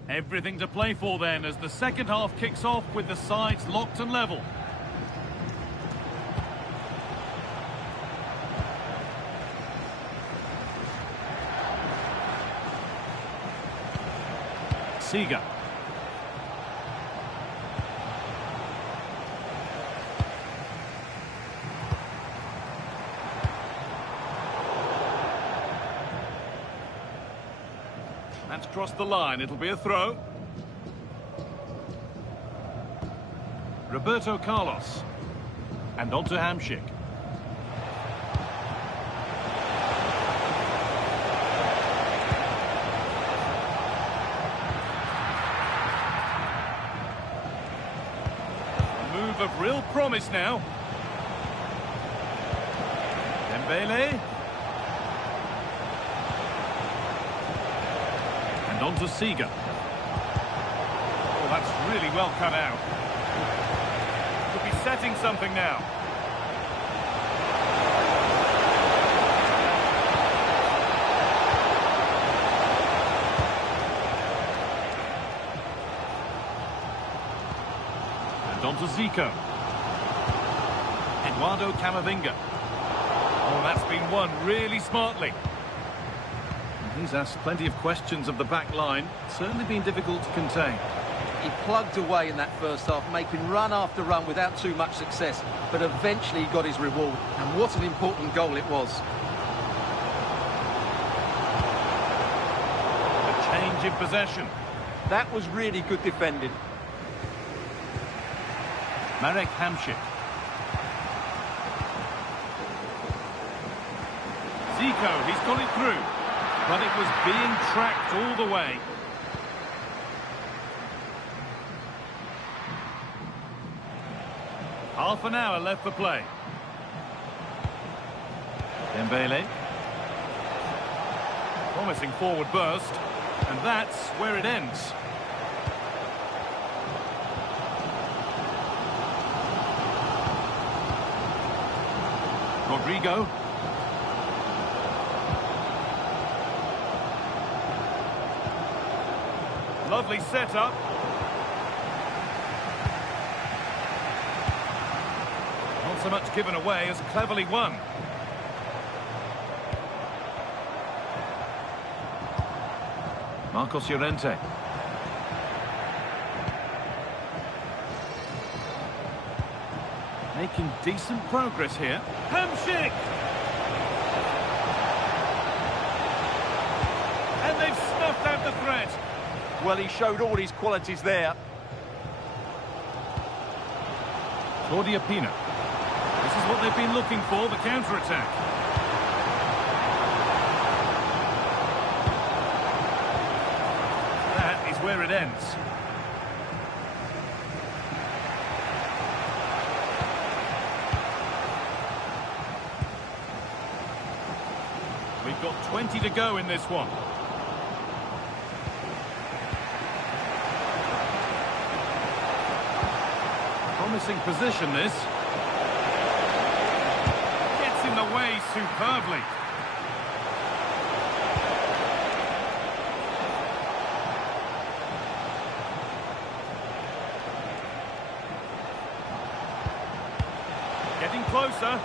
Everything to play for then as the second half kicks off with the sides locked and level. Seager. That's crossed the line. It'll be a throw. Roberto Carlos. And on to Hamsik. A move of real promise now. Dembele. And on to Seager. Oh, that's really well cut out. Could be setting something now. And on to Zico. Eduardo Camavinga. Oh, that's been won really smartly. He's asked plenty of questions of the back line. Certainly been difficult to contain. He plugged away in that first half, making run after run without too much success. But eventually he got his reward. And what an important goal it was. A change in possession. That was really good defending. Marek Hamsik. Zico, he's got it through. But it was being tracked all the way. Half an hour left for play. Dembele. Promising forward burst. And that's where it ends. Rodrigo. Lovely setup. Not so much given away as cleverly won. Marcos Llorente. Making decent progress here. Hamsik! And they've snuffed out the threat. Well, he showed all his qualities there. Claudia Pina. This is what they've been looking for, the counter-attack. That is where it ends. We've got 20 to go in this one. Promising position, this. Gets in the way superbly. Getting closer.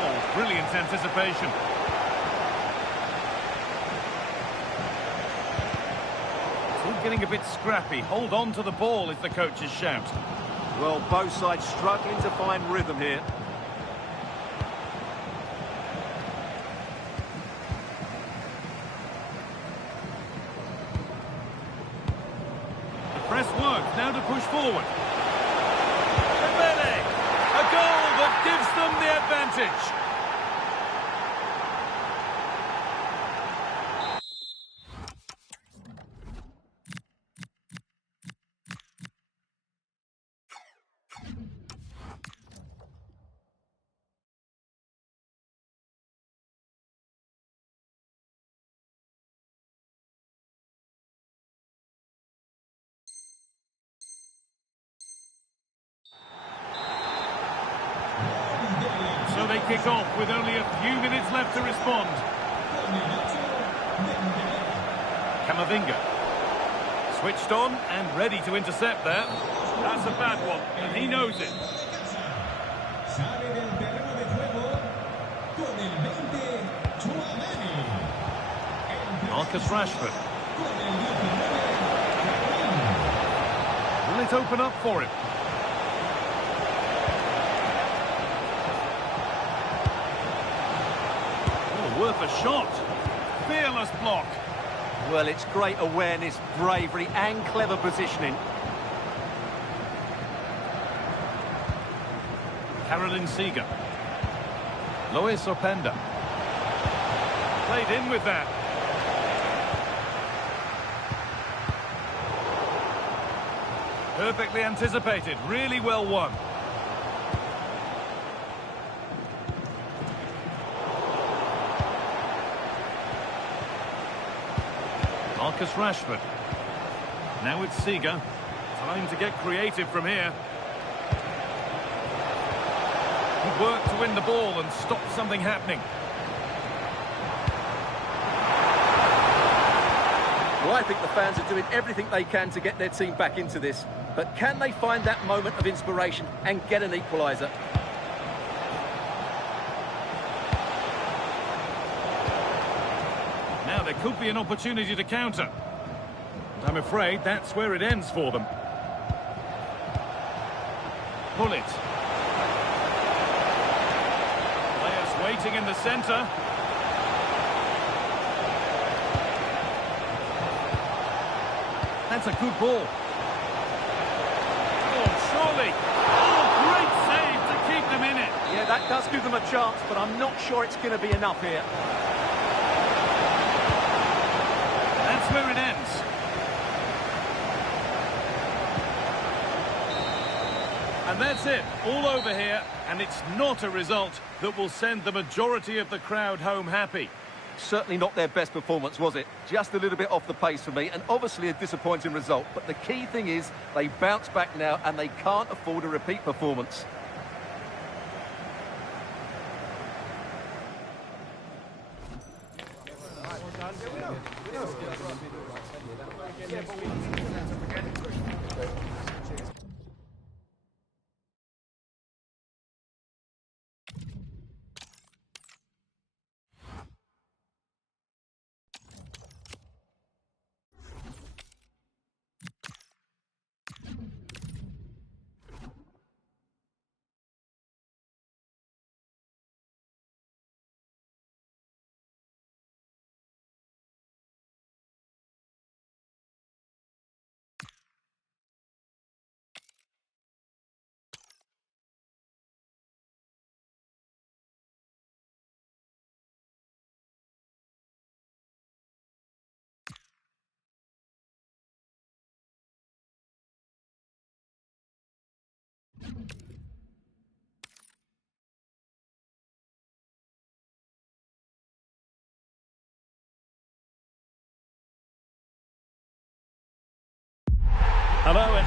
Oh, brilliant anticipation. It's all getting a bit scrappy. Hold on to the ball is the coach's shout. Well, both sides struggling to find rhythm here. The press works, now to push forward. Dembele! A goal that gives them the advantage. So they kick off with only a few minutes left to respond. Camavinga. Switched on and ready to intercept there. That's a bad one, and he knows it. Marcus Rashford. Will it open up for him? Worth a shot. Fearless block. Well, it's great awareness, bravery and clever positioning. Caroline Seeger. Lois Openda. Played in with that. Perfectly anticipated. Really well won. Marcus Rashford. Now it's Seeger. Time to get creative from here. Good work to win the ball and stop something happening. Well, I think the fans are doing everything they can to get their team back into this. But can they find that moment of inspiration and get an equaliser? Now there could be an opportunity to counter. But I'm afraid that's where it ends for them. Pull it. Players waiting in the centre. That's a good ball. Oh, surely. Oh, great save to keep them in it. Yeah, that does give them a chance, but I'm not sure it's going to be enough here. That's where it ends. And that's it, all over here, and it's not a result that will send the majority of the crowd home happy. Certainly not their best performance, was it? Just a little bit off the pace for me, and obviously a disappointing result. But the key thing is they bounce back now, and they can't afford a repeat performance.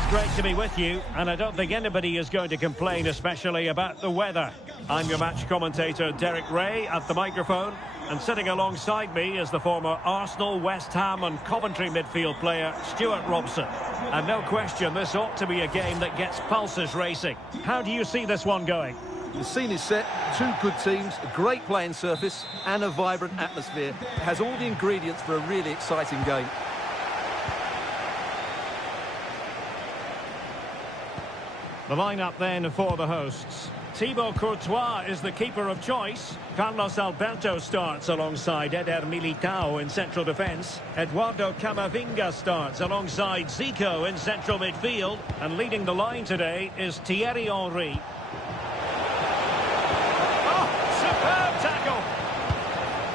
great to be with you, and I don't think anybody is going to complain, especially about the weather. I'm your match commentator, Derek Ray, at the microphone, and sitting alongside me is the former Arsenal, West Ham and Coventry midfield player, Stuart Robson. And no question, this ought to be a game that gets pulses racing. How do you see this one going? The scene is set, two good teams, a great playing surface and a vibrant atmosphere. It has all the ingredients for a really exciting game. The lineup then for the hosts. Thibaut Courtois is the keeper of choice. Carlos Alberto starts alongside Eder Militao in central defence. Eduardo Camavinga starts alongside Zico in central midfield. And leading the line today is Thierry Henry. Oh, superb tackle!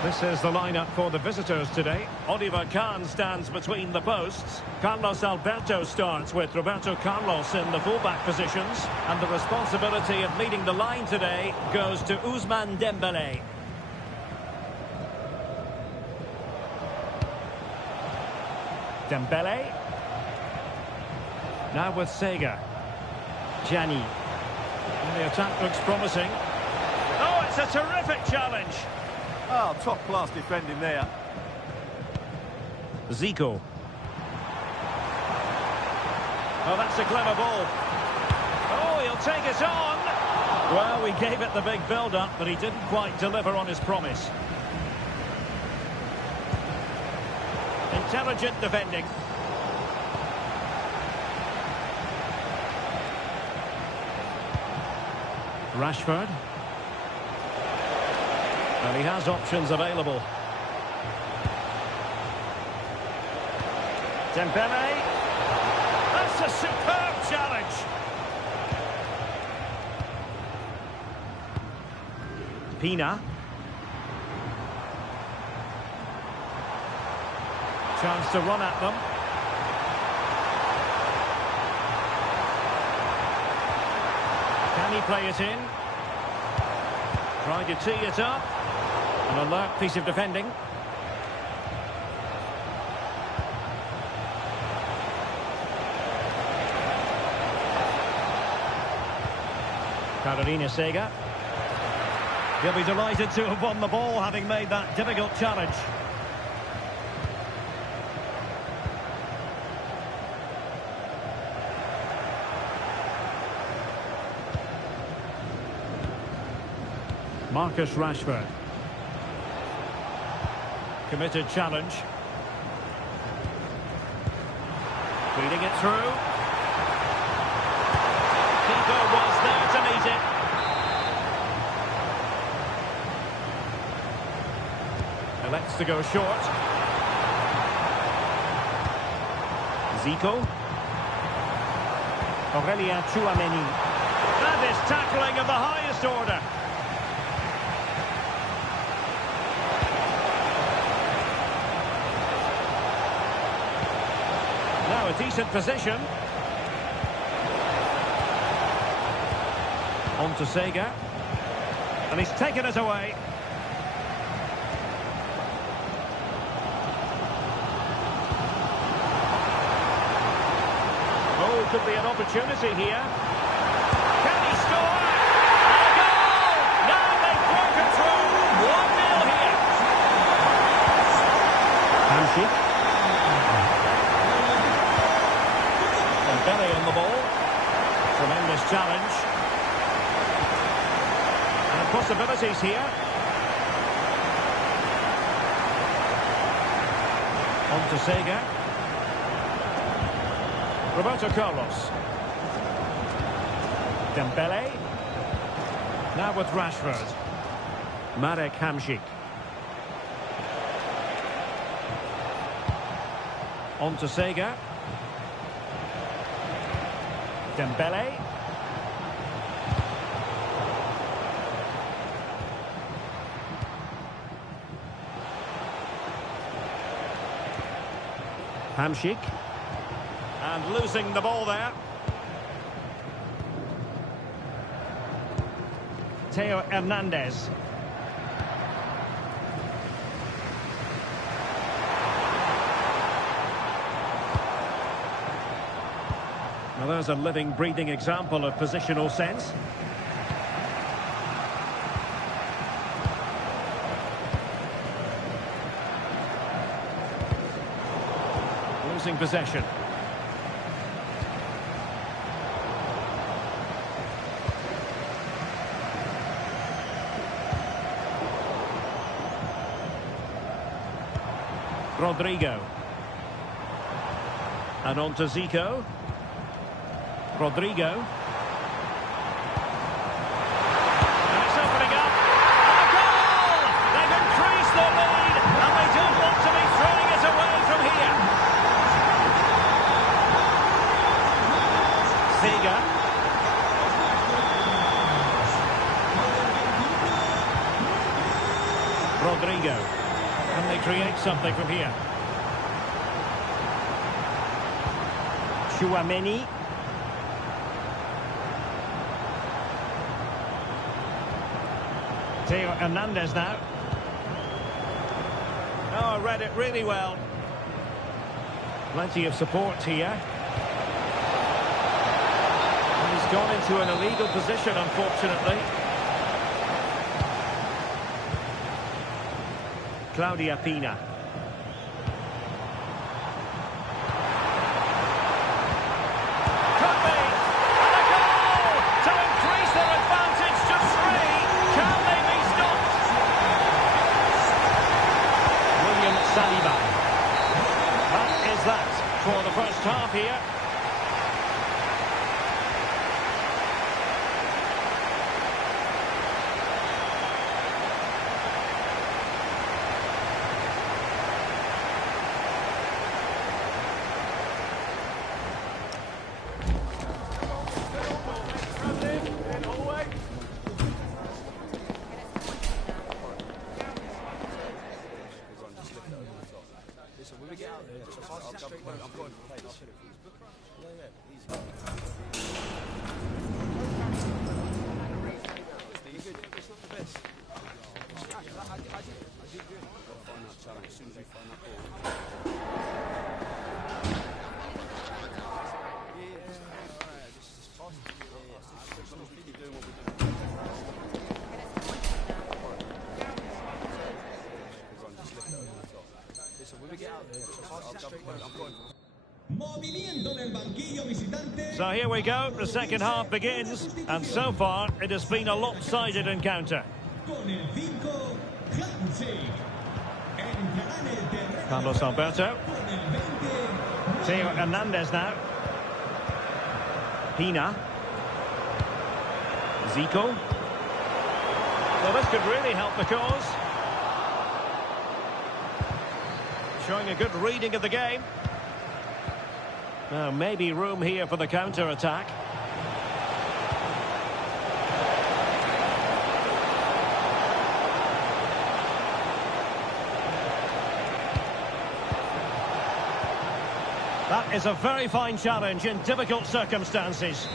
This is the lineup for the visitors today. Oliver Kahn stands between the posts. Carlos Alberto starts with Roberto Carlos in the fullback positions. And the responsibility of leading the line today goes to Ousmane Dembélé. Dembélé. Now with Sega. Gianni. And the attack looks promising. Oh, it's a terrific challenge. Oh, top-class defending there. Zico. Oh, that's a clever ball. Oh, he'll take it on. Well, we gave it the big build-up, but he didn't quite deliver on his promise. Intelligent defending. Rashford. And he has options available. Dembélé. That's a superb challenge. Pina. Chance to run at them. Can he play it in? Trying to tee it up. An alert piece of defending. Carolina Sega. He'll be delighted to have won the ball, having made that difficult challenge. Marcus Rashford. Committed challenge. Feeding it through. Keeper was there to meet it. Elects to go short. Zico. Aurelien Tchouameni. That is tackling of the highest order. Now a decent position. On to Sega. And he's taken it away. Oh, could be an opportunity here. Can he score? A goal! Now they've broken through. 1-0 here. Hamsik. Dembélé on the ball. Tremendous challenge. And possibilities here. On to Sega. Roberto Carlos. Dembélé. Now with Rashford. Marek Hamsik. On to Sega. Dembélé. Hamsik. And losing the ball there. Theo Hernandez. Well, there's a living, breathing example of positional sense. Losing possession. Rodrigo. And on to Zico. Rodrigo. And it's opening up. And a goal! They've increased their lead, and they don't want to be throwing it away from here. Sega. Rodrigo. Can they create something from here? Chouameni. Theo Hernandez now. Oh, read it really well. Plenty of support here. He's gone into an illegal position, unfortunately. Claudia Pina. Could be! And a goal! To increase their advantage to 3. Can they be stopped? William Saliba. That is that for the first half here. So here we go, the second half begins, and so far it has been a lopsided encounter. Carlos Alberto. Theo Hernandez now. Pina. Zico. Well, this could really help the cause. Showing a good reading of the game. Now, maybe room here for the counter-attack. That is a very fine challenge in difficult circumstances.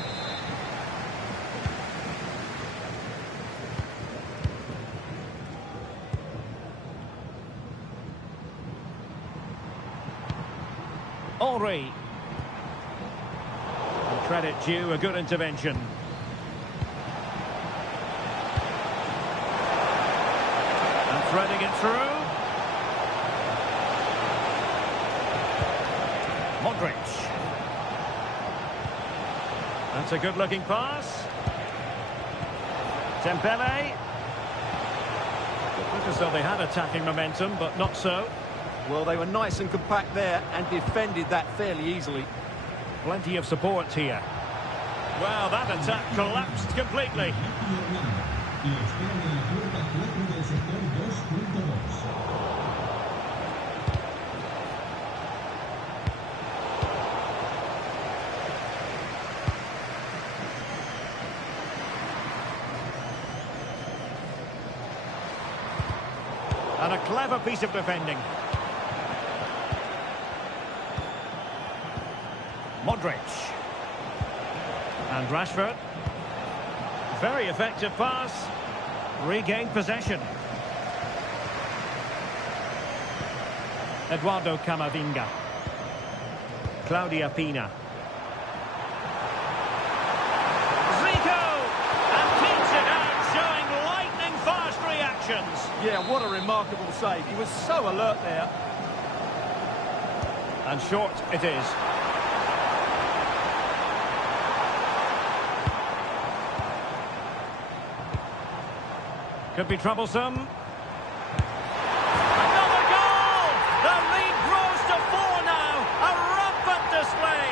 Henry. Credit due, a good intervention. And threading it through. Modric. That's a good-looking pass. Dembele. It looked as though they had attacking momentum, but not so. Well, they were nice and compact there and defended that fairly easily. Plenty of support here. Well, that attack collapsed completely. And a clever piece of defending. Modric. And Rashford. Very effective pass. Regained possession. Eduardo Camavinga. Claudia Pina. Yeah, what a remarkable save. He was so alert there. And short it is. Could be troublesome. Another goal! The lead grows to 4 now. A rampant display.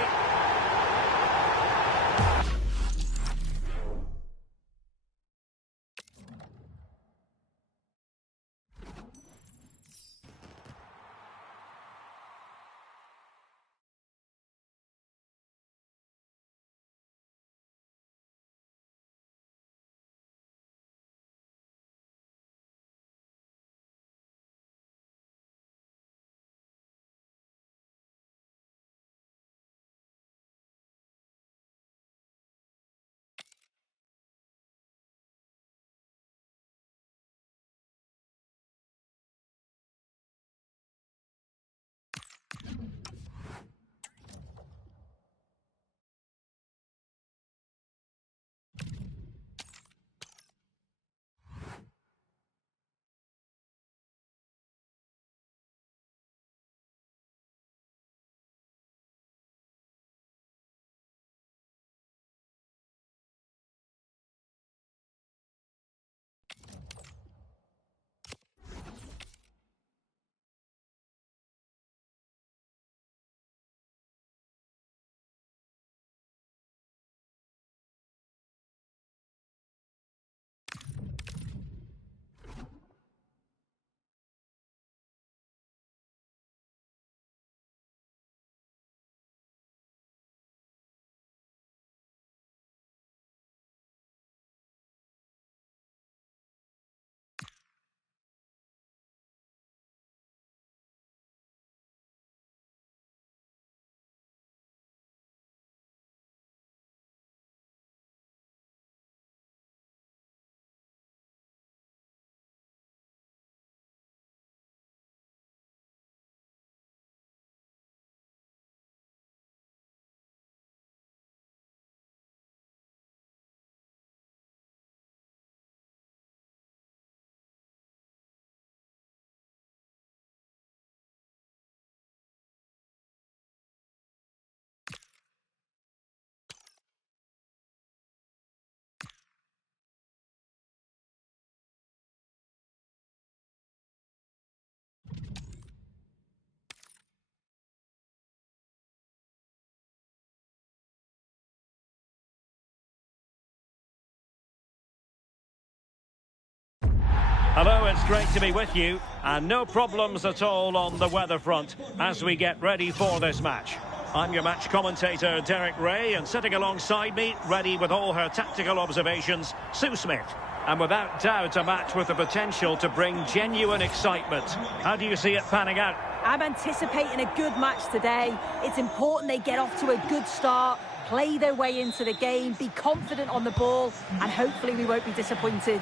Hello, it's great to be with you, and no problems at all on the weather front as we get ready for this match. I'm your match commentator, Derek Ray, and sitting alongside me, ready with all her tactical observations, Sue Smith. And without doubt, a match with the potential to bring genuine excitement. How do you see it panning out? I'm anticipating a good match today. It's important they get off to a good start, play their way into the game, be confident on the ball, and hopefully we won't be disappointed.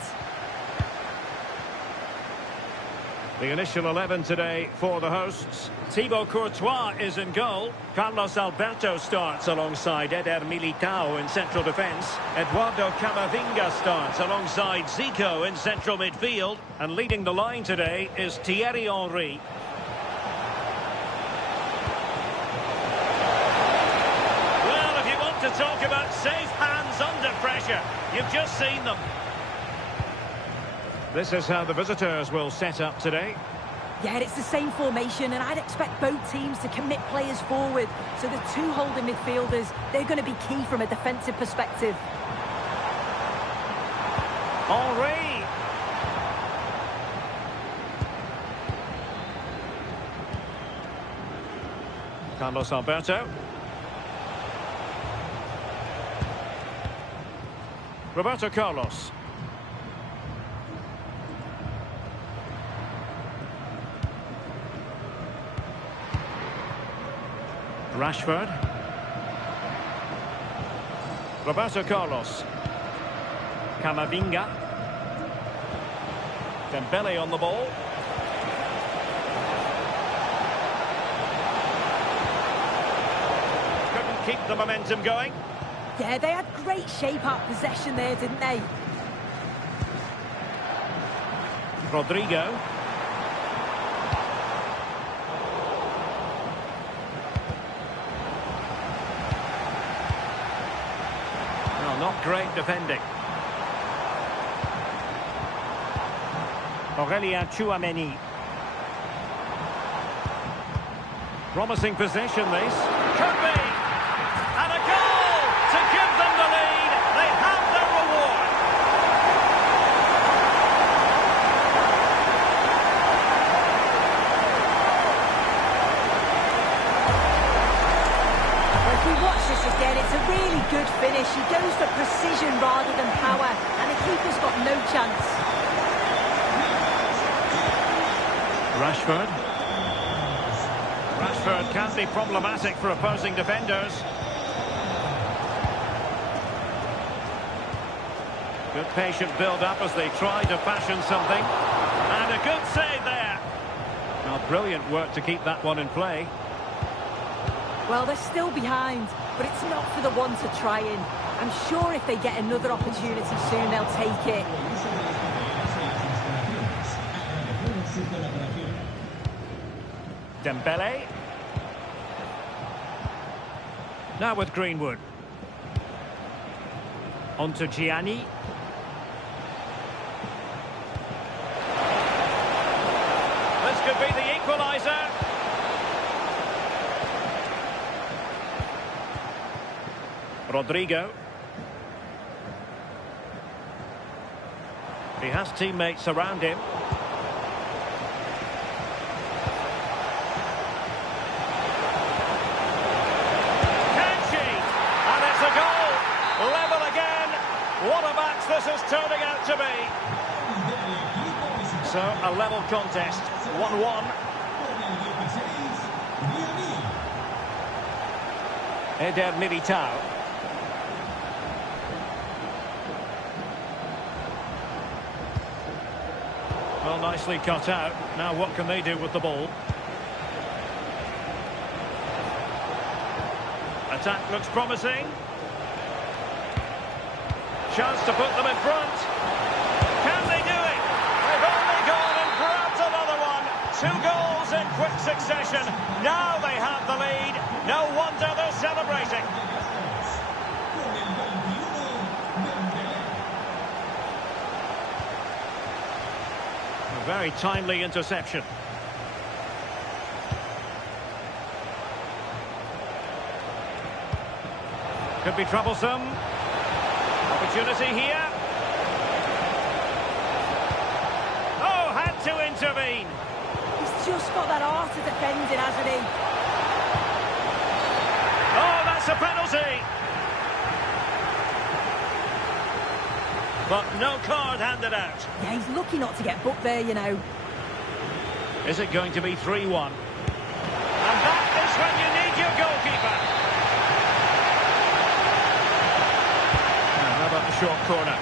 The initial 11 today for the hosts. Thibaut Courtois is in goal. Carlos Alberto starts alongside Eder Militao in central defence. Eduardo Camavinga starts alongside Zico in central midfield. And leading the line today is Thierry Henry. Well, if you want to talk about safe hands under pressure, you've just seen them. This is how the visitors will set up today. Yeah, it's the same formation, and I'd expect both teams to commit players forward. So the two holding midfielders, they're going to be key from a defensive perspective. Henry. Carlos Alberto. Roberto Carlos. Rashford. Roberto Carlos. Camavinga. Dembele on the ball. Couldn't keep the momentum going. Yeah, they had great shape-up possession there, didn't they? Rodrigo. Well, not great defending. Aurelien Tchouameni. Promising possession, this. Could be! And a goal to give them the lead. They have their reward. Well, if we watch this again, it's a really good finish. He goes for precision rather than power, and the keeper's got no chance. Rashford. Rashford can be problematic for opposing defenders. Good patient build-up as they try to fashion something. And a good save there. Now, brilliant work to keep that one in play. Well, they're still behind, but it's not for the want of trying. I'm sure if they get another opportunity soon, they'll take it. Dembele. Now with Greenwood. On to Gianni. This could be the equaliser. Rodrigo. He has teammates around him. Level again. What a match this is turning out to be. So, a level contest. 1-1. Eder Militao. Well, nicely cut out. Now what can they do with the ball? Attack looks promising. Chance to put them in front. Can they do it? They've only gone and grabbed another one. 2 goals in quick succession. Now they have the lead. No wonder they're celebrating. A very timely interception. Could be troublesome. Opportunity here. Oh, had to intervene. He's just got that art of defending, hasn't he? Oh, that's a penalty. But no card handed out. Yeah, he's lucky not to get booked there, you know. Is it going to be 3-1? And that is when you need your goalkeeper. How about the short corner?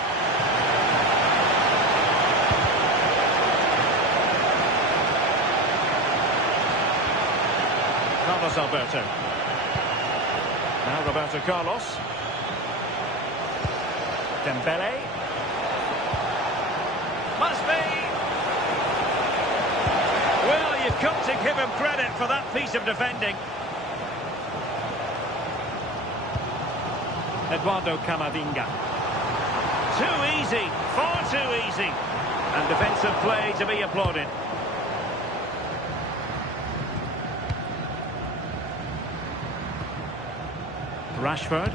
Carlos Alberto. Now Roberto Carlos. Dembele. Must be. Well, you've got to give him credit for that piece of defending. Eduardo Camavinga. Too easy, far too easy. And defensive play to be applauded. Rashford.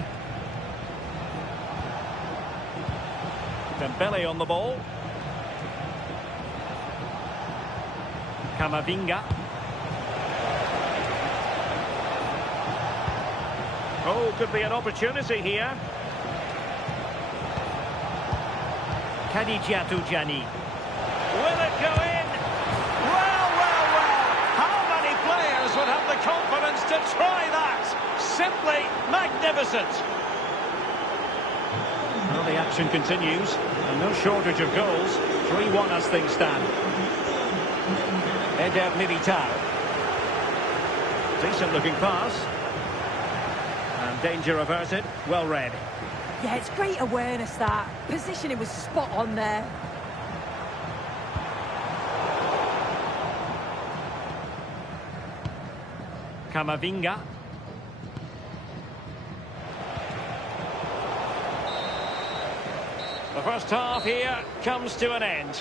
Dembele on the ball. Camavinga. Oh, could be an opportunity here. Khadijatu Jani. Will it go in? Well, well, well. How many players would have the confidence to try that? Simply magnificent. Well, the action continues, and no shortage of goals. 3-1 as things stand. Eder Militao. Decent looking pass. And danger averted. Well read. Yeah, it's great awareness, that. Positioning was spot on there. Camavinga. The first half here comes to an end.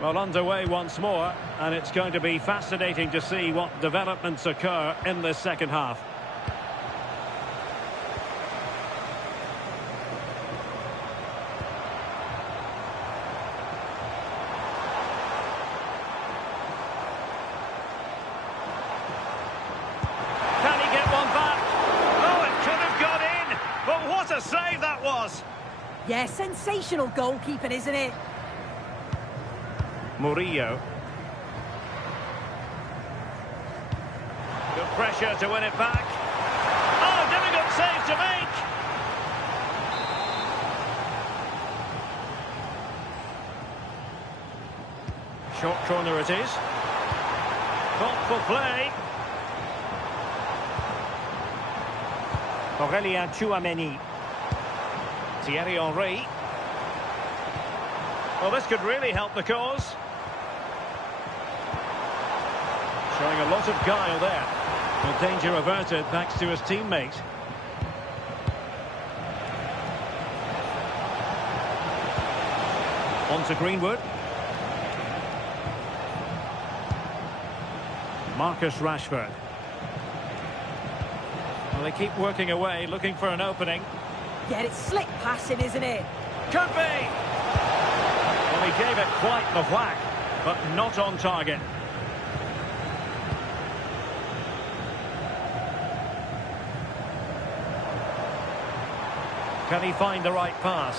Well, underway once more, and it's going to be fascinating to see what developments occur in this second half. Can he get one back? Oh, it could have got in, but what a save that was! Yeah, sensational goalkeeping, isn't it? Muro. Good pressure to win it back. Oh, difficult save to make. Short corner it is. Thoughtful play. Aurélien Tchouameni. Thierry Henry. Well, this could really help the cause. Showing a lot of guile there. The danger averted thanks to his teammate. On to Greenwood. Marcus Rashford. Well, they keep working away, looking for an opening. Yeah, it's slick passing, isn't it? Could be! Well, he gave it quite the whack, but not on target. Can he find the right pass?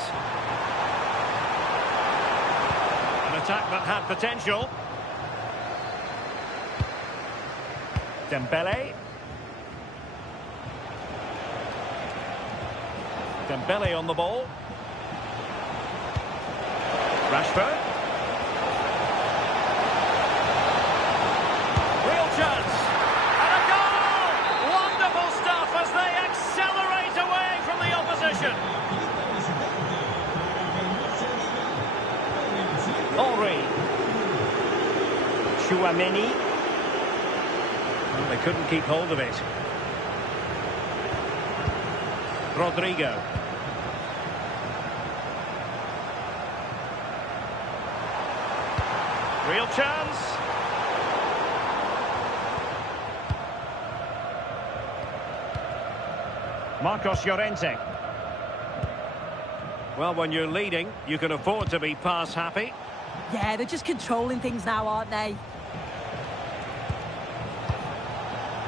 An attack that had potential. Dembele. Dembele on the ball. Rashford. Real chance. And a goal! Wonderful stuff as they accelerate away from the opposition. Henry. Tchouameni. Well, they couldn't keep hold of it. Rodrigo. Real chance. Marcos Llorente. Well, when you're leading, you can afford to be pass happy. Yeah, they're just controlling things now, aren't they?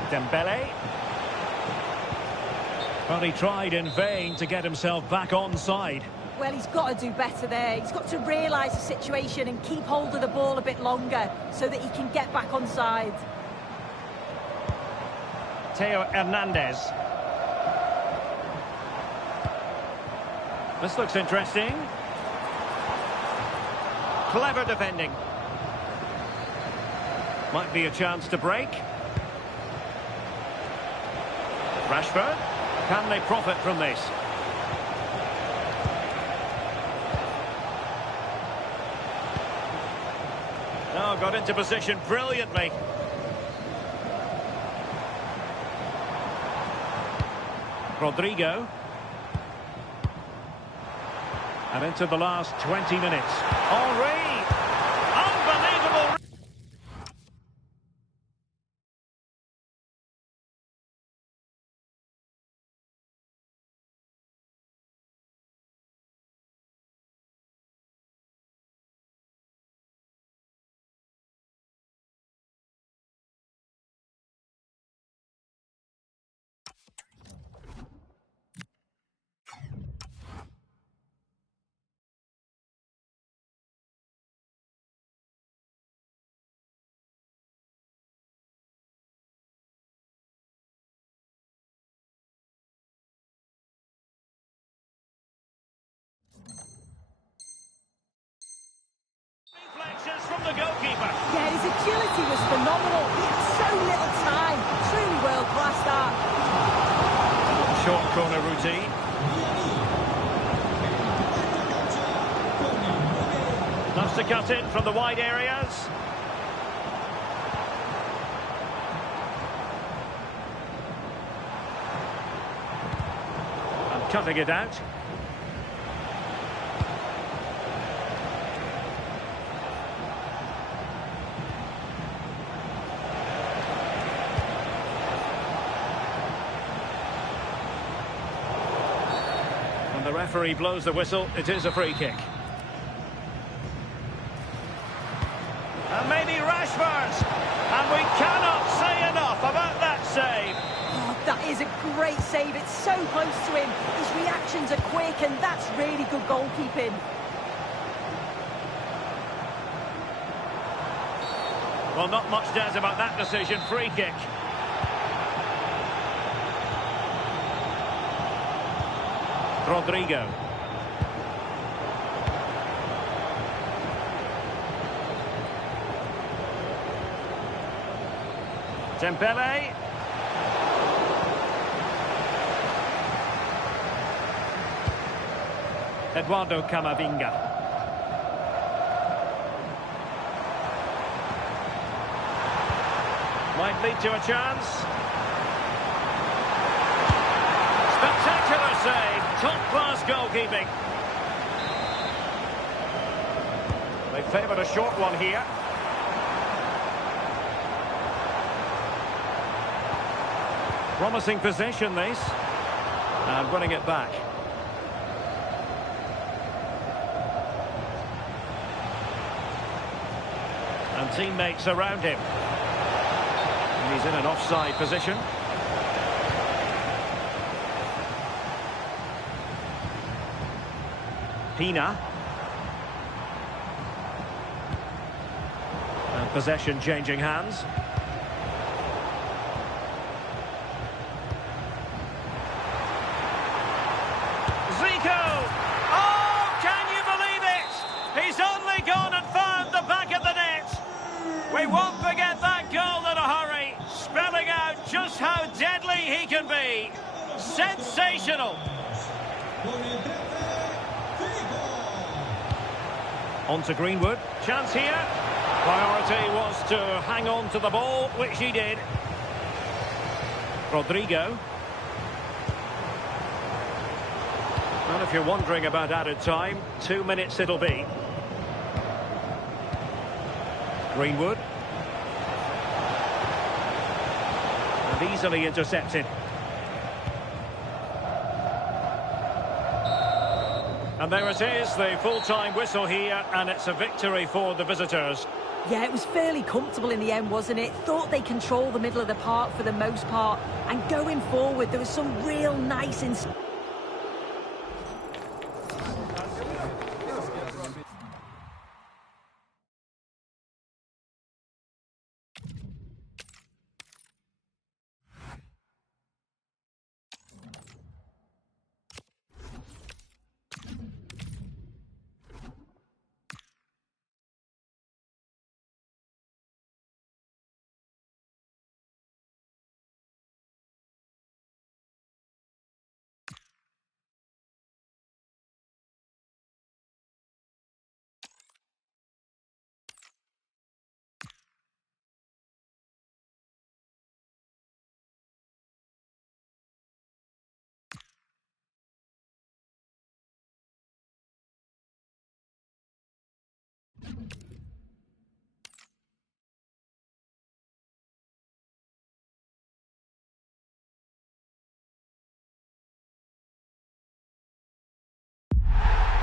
Dembele. But he tried in vain to get himself back onside. Well, he's got to do better there. He's got to realise the situation and keep hold of the ball a bit longer so that he can get back onside. Theo Hernandez. This looks interesting. Clever defending. Might be a chance to break. Rashford. Can they profit from this? Oh, got into position brilliantly. Rodrigo. And into the last 20 minutes. Henri! Unbelievable! Reflexes from the goalkeeper. Yeah, his agility was phenomenal. He had so little time. Truly world-class that. Short corner routine. Loves to cut in from the wide areas. And cutting it out. The referee blows the whistle. It is a free kick. And maybe Rashford. And we cannot say enough about that save. Oh, that is a great save. It's so close to him. His reactions are quick, and that's really good goalkeeping. Well, not much doubt about that decision. Free kick. Rodrigo. Dembele. Eduardo Camavinga. Might lead to a chance. Spectacular save. Top-class goalkeeping. They favoured a short one here. Promising possession, this. And winning it back. And teammates around him. And he's in an offside position. Pina. And possession changing hands. Zico! Oh, can you believe it? He's only gone and found the back of the net. We won't forget that goal in a hurry, spelling out just how deadly he can be. Sensational. On to Greenwood. Chance here. Priority was to hang on to the ball, which he did. Rodrigo. Well, if you're wondering about added time, 2 minutes it'll be. Greenwood. And easily intercepted. And there it is, the full-time whistle here, and it's a victory for the visitors. Yeah, it was fairly comfortable in the end, wasn't it? Thought they controlled the middle of the park for the most part. And going forward, there was some real nice...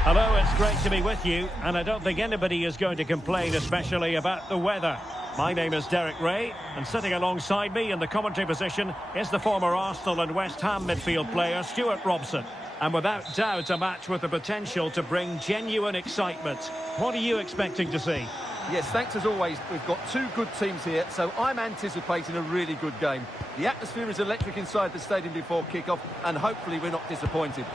Hello, it's great to be with you, and I don't think anybody is going to complain, especially about the weather. My name is Derek Ray, and sitting alongside me in the commentary position is the former Arsenal and West Ham midfield player, Stuart Robson. And without doubt, a match with the potential to bring genuine excitement. What are you expecting to see? Yes, thanks as always. We've got two good teams here, so I'm anticipating a really good game. The atmosphere is electric inside the stadium before kick-off, and hopefully we're not disappointed.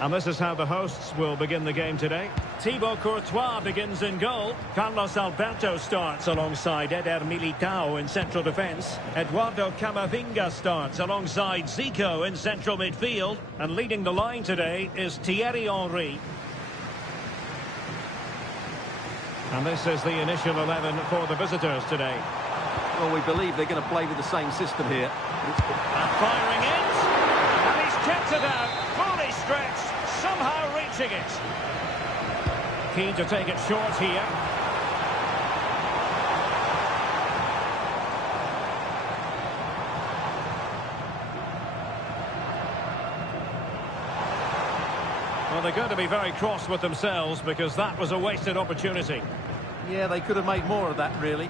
And this is how the hosts will begin the game today. Thibaut Courtois begins in goal. Carlos Alberto starts alongside Eder Militao in central defence. Eduardo Camavinga starts alongside Zico in central midfield. And leading the line today is Thierry Henry. And this is the initial 11 for the visitors today. Well, we believe they're going to play with the same system here. And firing it. And he's kept it out. Fully stretched. Somehow reaching it. Keen to take it short here. Well, they're going to be very cross with themselves because that was a wasted opportunity. Yeah, they could have made more of that, really.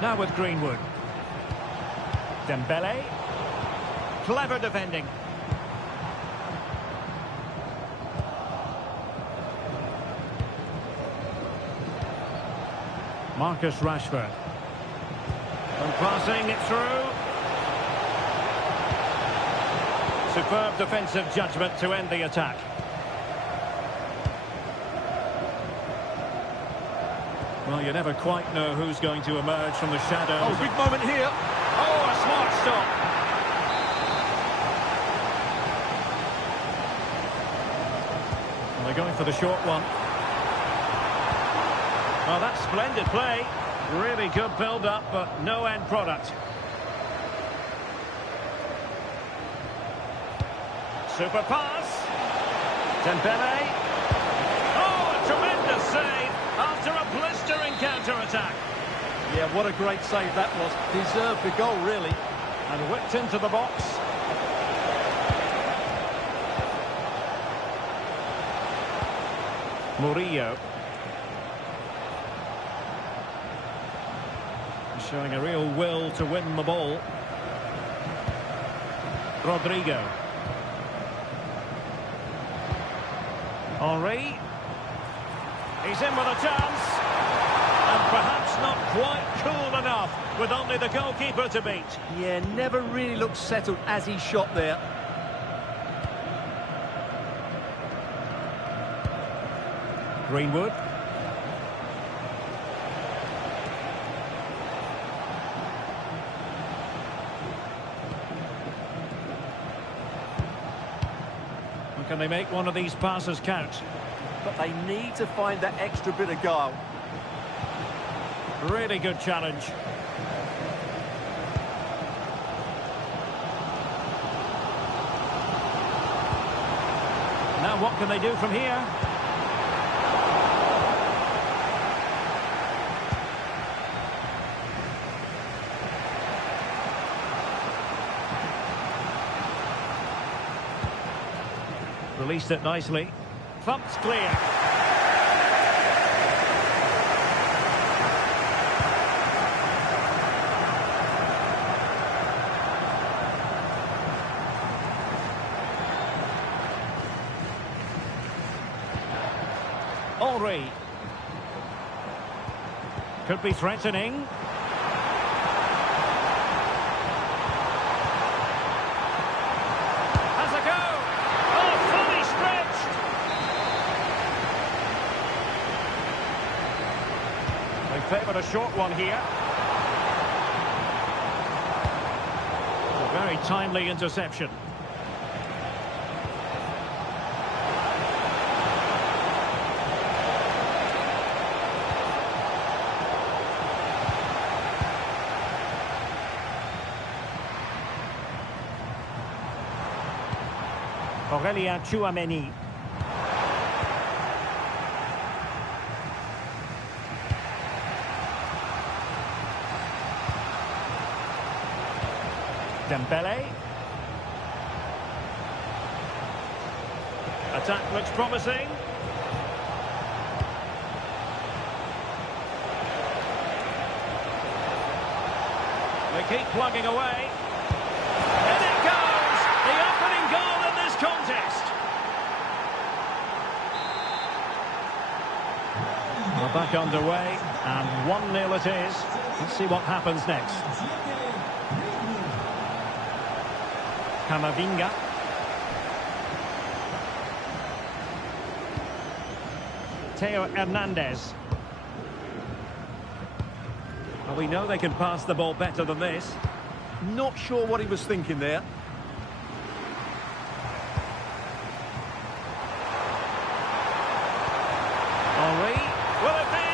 Now with Greenwood. Dembele. Clever defending. Marcus Rashford. And passing it through. Superb defensive judgment to end the attack. Well, you never quite know who's going to emerge from the shadows. Oh, big moment here. Oh, a smart stop. And they're going for the short one. Oh, that's splendid play. Really good build-up, but no end product. Super pass. Dembele. Oh, a tremendous save after a blistering counter-attack. Yeah, what a great save that was. Deserved the goal, really. And whipped into the box. Murillo. Showing a real will to win the ball. Rodrigo. Henry. He's in with a chance. And perhaps not quite cool enough with only the goalkeeper to beat. Yeah, never really looked settled as he shot there. Greenwood. Can they make one of these passes count? But they need to find that extra bit of guile. Really good challenge. Now what can they do from here? Released it nicely. Thumped clear. Henry. Could be threatening. Favoured a short one here. A very timely interception. Aurélien Tchouaméni. Dembele. Attack looks promising. They keep plugging away. And it goes! The opening goal in this contest. We're back underway, and 1-0 it is. Let's see what happens next. Camavinga. Theo Hernandez. Well, we know they can pass the ball better than this. Not sure what he was thinking there. Henry, will it be?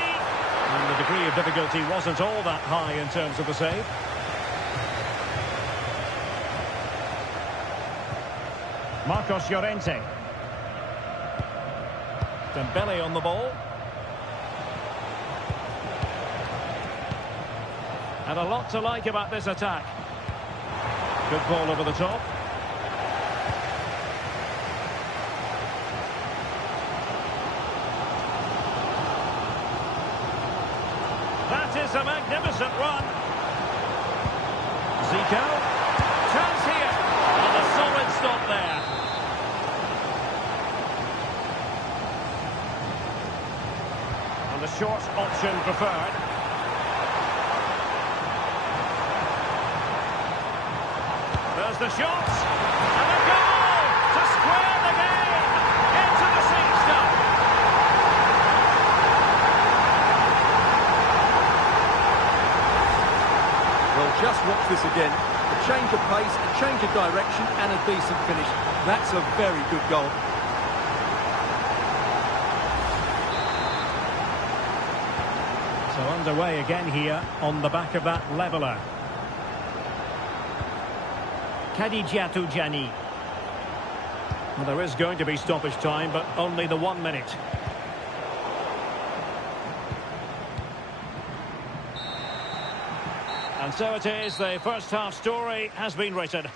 And the degree of difficulty wasn't all that high in terms of the save. Marcos Llorente. Dembele on the ball. And a lot to like about this attack. Good ball over the top. That is a magnificent run. Zico. Chance here. And a solid stop there. And the short option preferred. There's the shot. And a goal to square the game. Into the seat stuff. Well, just watch this again. A change of pace, a change of direction, and a decent finish. That's a very good goal. So underway again here on the back of that leveller. Khadijatu Jani. Well, there is going to be stoppage time, but only the 1 minute. And so it is, the first half story has been written.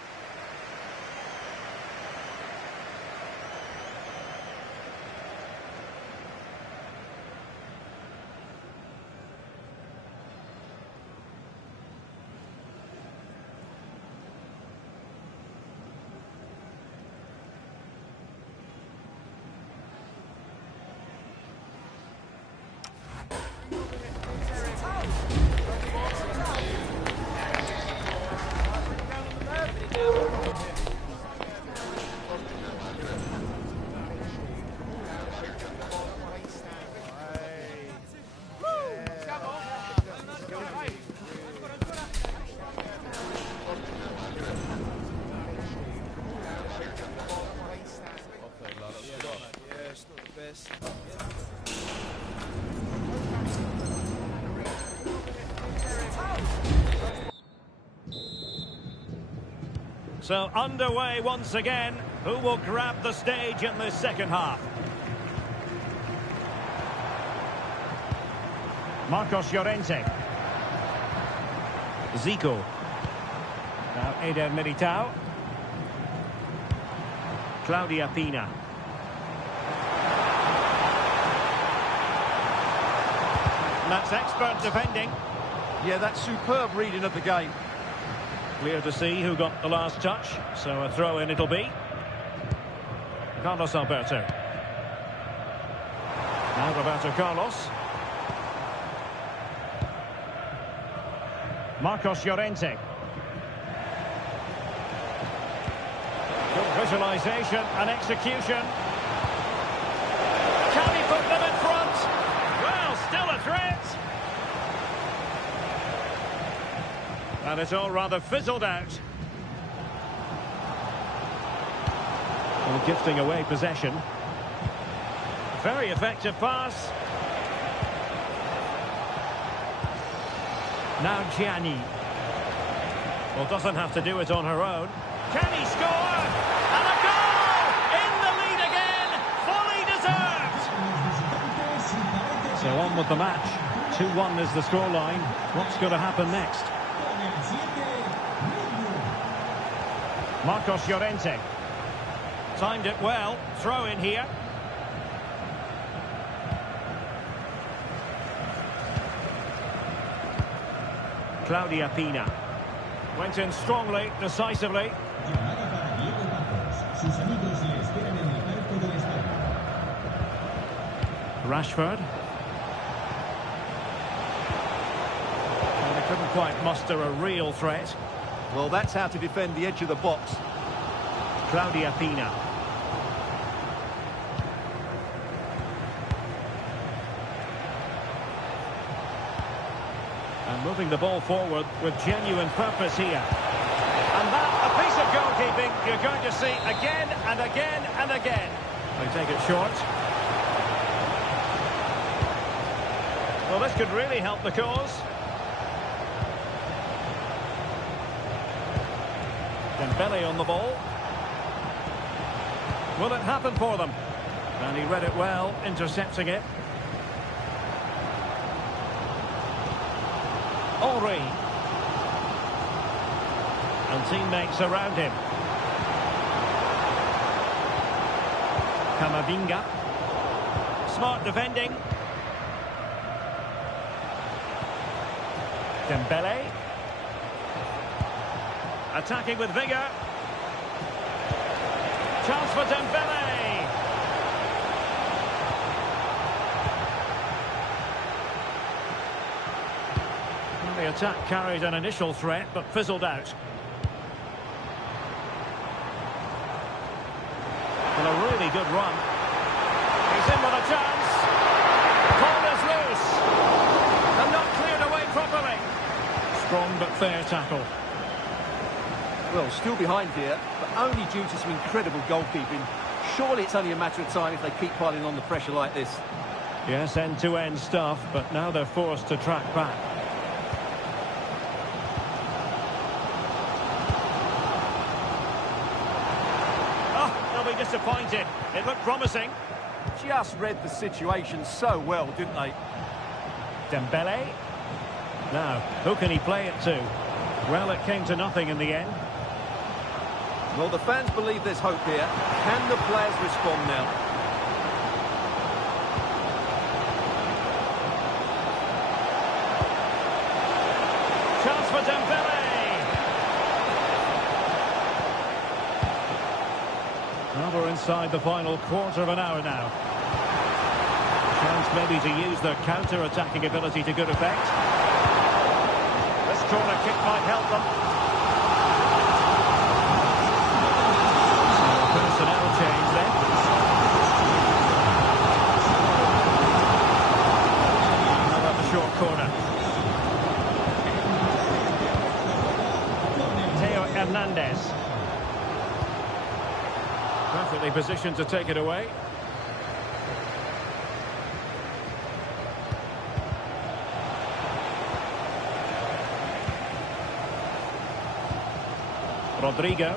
So underway once again. Who will grab the stage in this second half? Marcos Llorente. Zico. Now Eder Militao. Claudia Pina. That's expert defending. Yeah, that's superb reading of the game. Clear to see who got the last touch, so a throw-in it'll be. Carlos Alberto. Now Roberto Carlos. Marcos Llorente. Good visualisation and execution. Can he put them in front? Well, still a threat. And it's all rather fizzled out. Well, gifting away possession. Very effective pass. Now Gianni. Well, doesn't have to do it on her own. Can he score? And a goal! In the lead again! Fully deserved! So on with the match. 2-1 is the scoreline. What's going to happen next? Marcos Llorente. Timed it well. Throw in here. Claudia Pina. Went in strongly, decisively. Rashford. Well, they couldn't quite muster a real threat. Well, that's how to defend the edge of the box. Claudia Pina. And moving the ball forward with genuine purpose here. And that, a piece of goalkeeping you're going to see again and again and again. They take it short. Well, this could really help the cause. Dembele on the ball. Will it happen for them? And he read it well, intercepting it. Henry. And teammates around him. Camavinga. Smart defending. Dembele. Attacking with vigour. Chance for Dembele. The attack carried an initial threat, but fizzled out. And a really good run. He's in with a chance. Ball is loose. And not cleared away properly. Strong but fair tackle. Well, still behind here, but only due to some incredible goalkeeping. Surely it's only a matter of time if they keep piling on the pressure like this. Yes, end-to-end stuff, but now they're forced to track back. Disappointed. It looked promising. Just read the situation so well, didn't they? Dembele. Now, who can he play it to? Well, it came to nothing in the end. Well, the fans believe there's hope here. Can the players respond now? Chance for Dembele. Well, we're inside the final quarter of an hour now. Chance maybe to use their counter-attacking ability to good effect. This corner kick might help them. Personnel change then. How about the short corner? Theo Hernandez. Perfectly positioned to take it away. Rodrigo.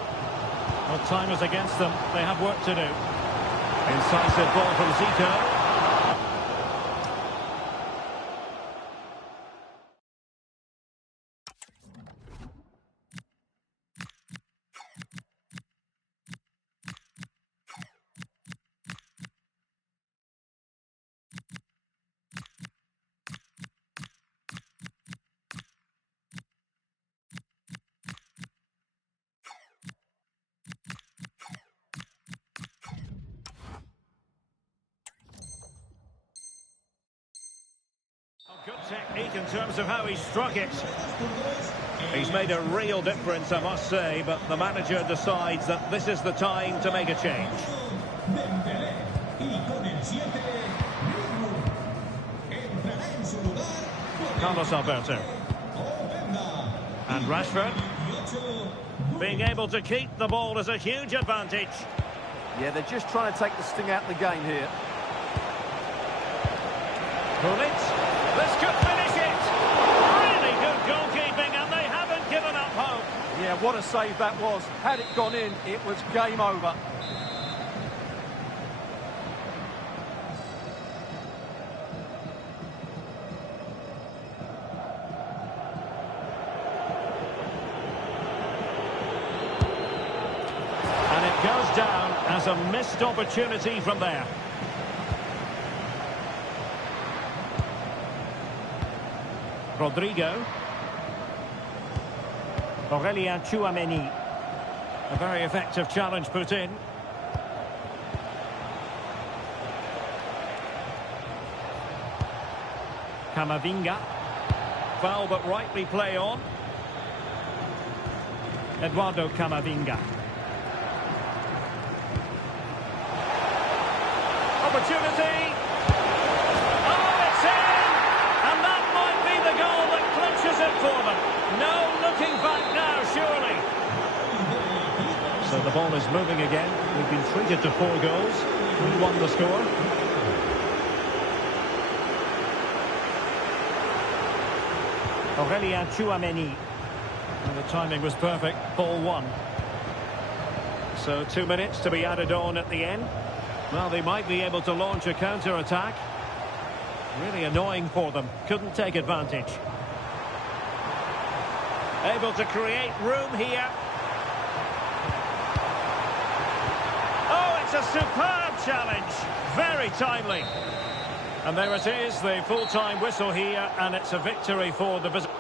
Well, time is against them. They have work to do. Incisive ball from Zico. Good technique in terms of how he struck it. He's made a real difference, I must say, but the manager decides that this is the time to make a change. Carlos Alberto. And Rashford. Being able to keep the ball is a huge advantage. Yeah, they're just trying to take the sting out of the game here. Gullit. This could finish it. Really good goalkeeping, and they haven't given up hope. Yeah, what a save that was. Had it gone in, it was game over. And it goes down as was a missed opportunity from there. Rodrigo. Aurelien Tchouameni. A very effective challenge put in. Camavinga. Foul but rightly play on. Eduardo Camavinga. Opportunity. Oh, it's in! And that might be the goal that clinches it for them. No looking back now, surely. So the ball is moving again. We've been treated to 4 goals. 3-1 the score. Aurelien Tchouameni. And the timing was perfect. Ball 1. So 2 minutes to be added on at the end. Well, they might be able to launch a counter-attack. Really annoying for them. Couldn't take advantage. Able to create room here. Oh, it's a superb challenge. Very timely. And there it is, the full-time whistle here, and it's a victory for the visitors.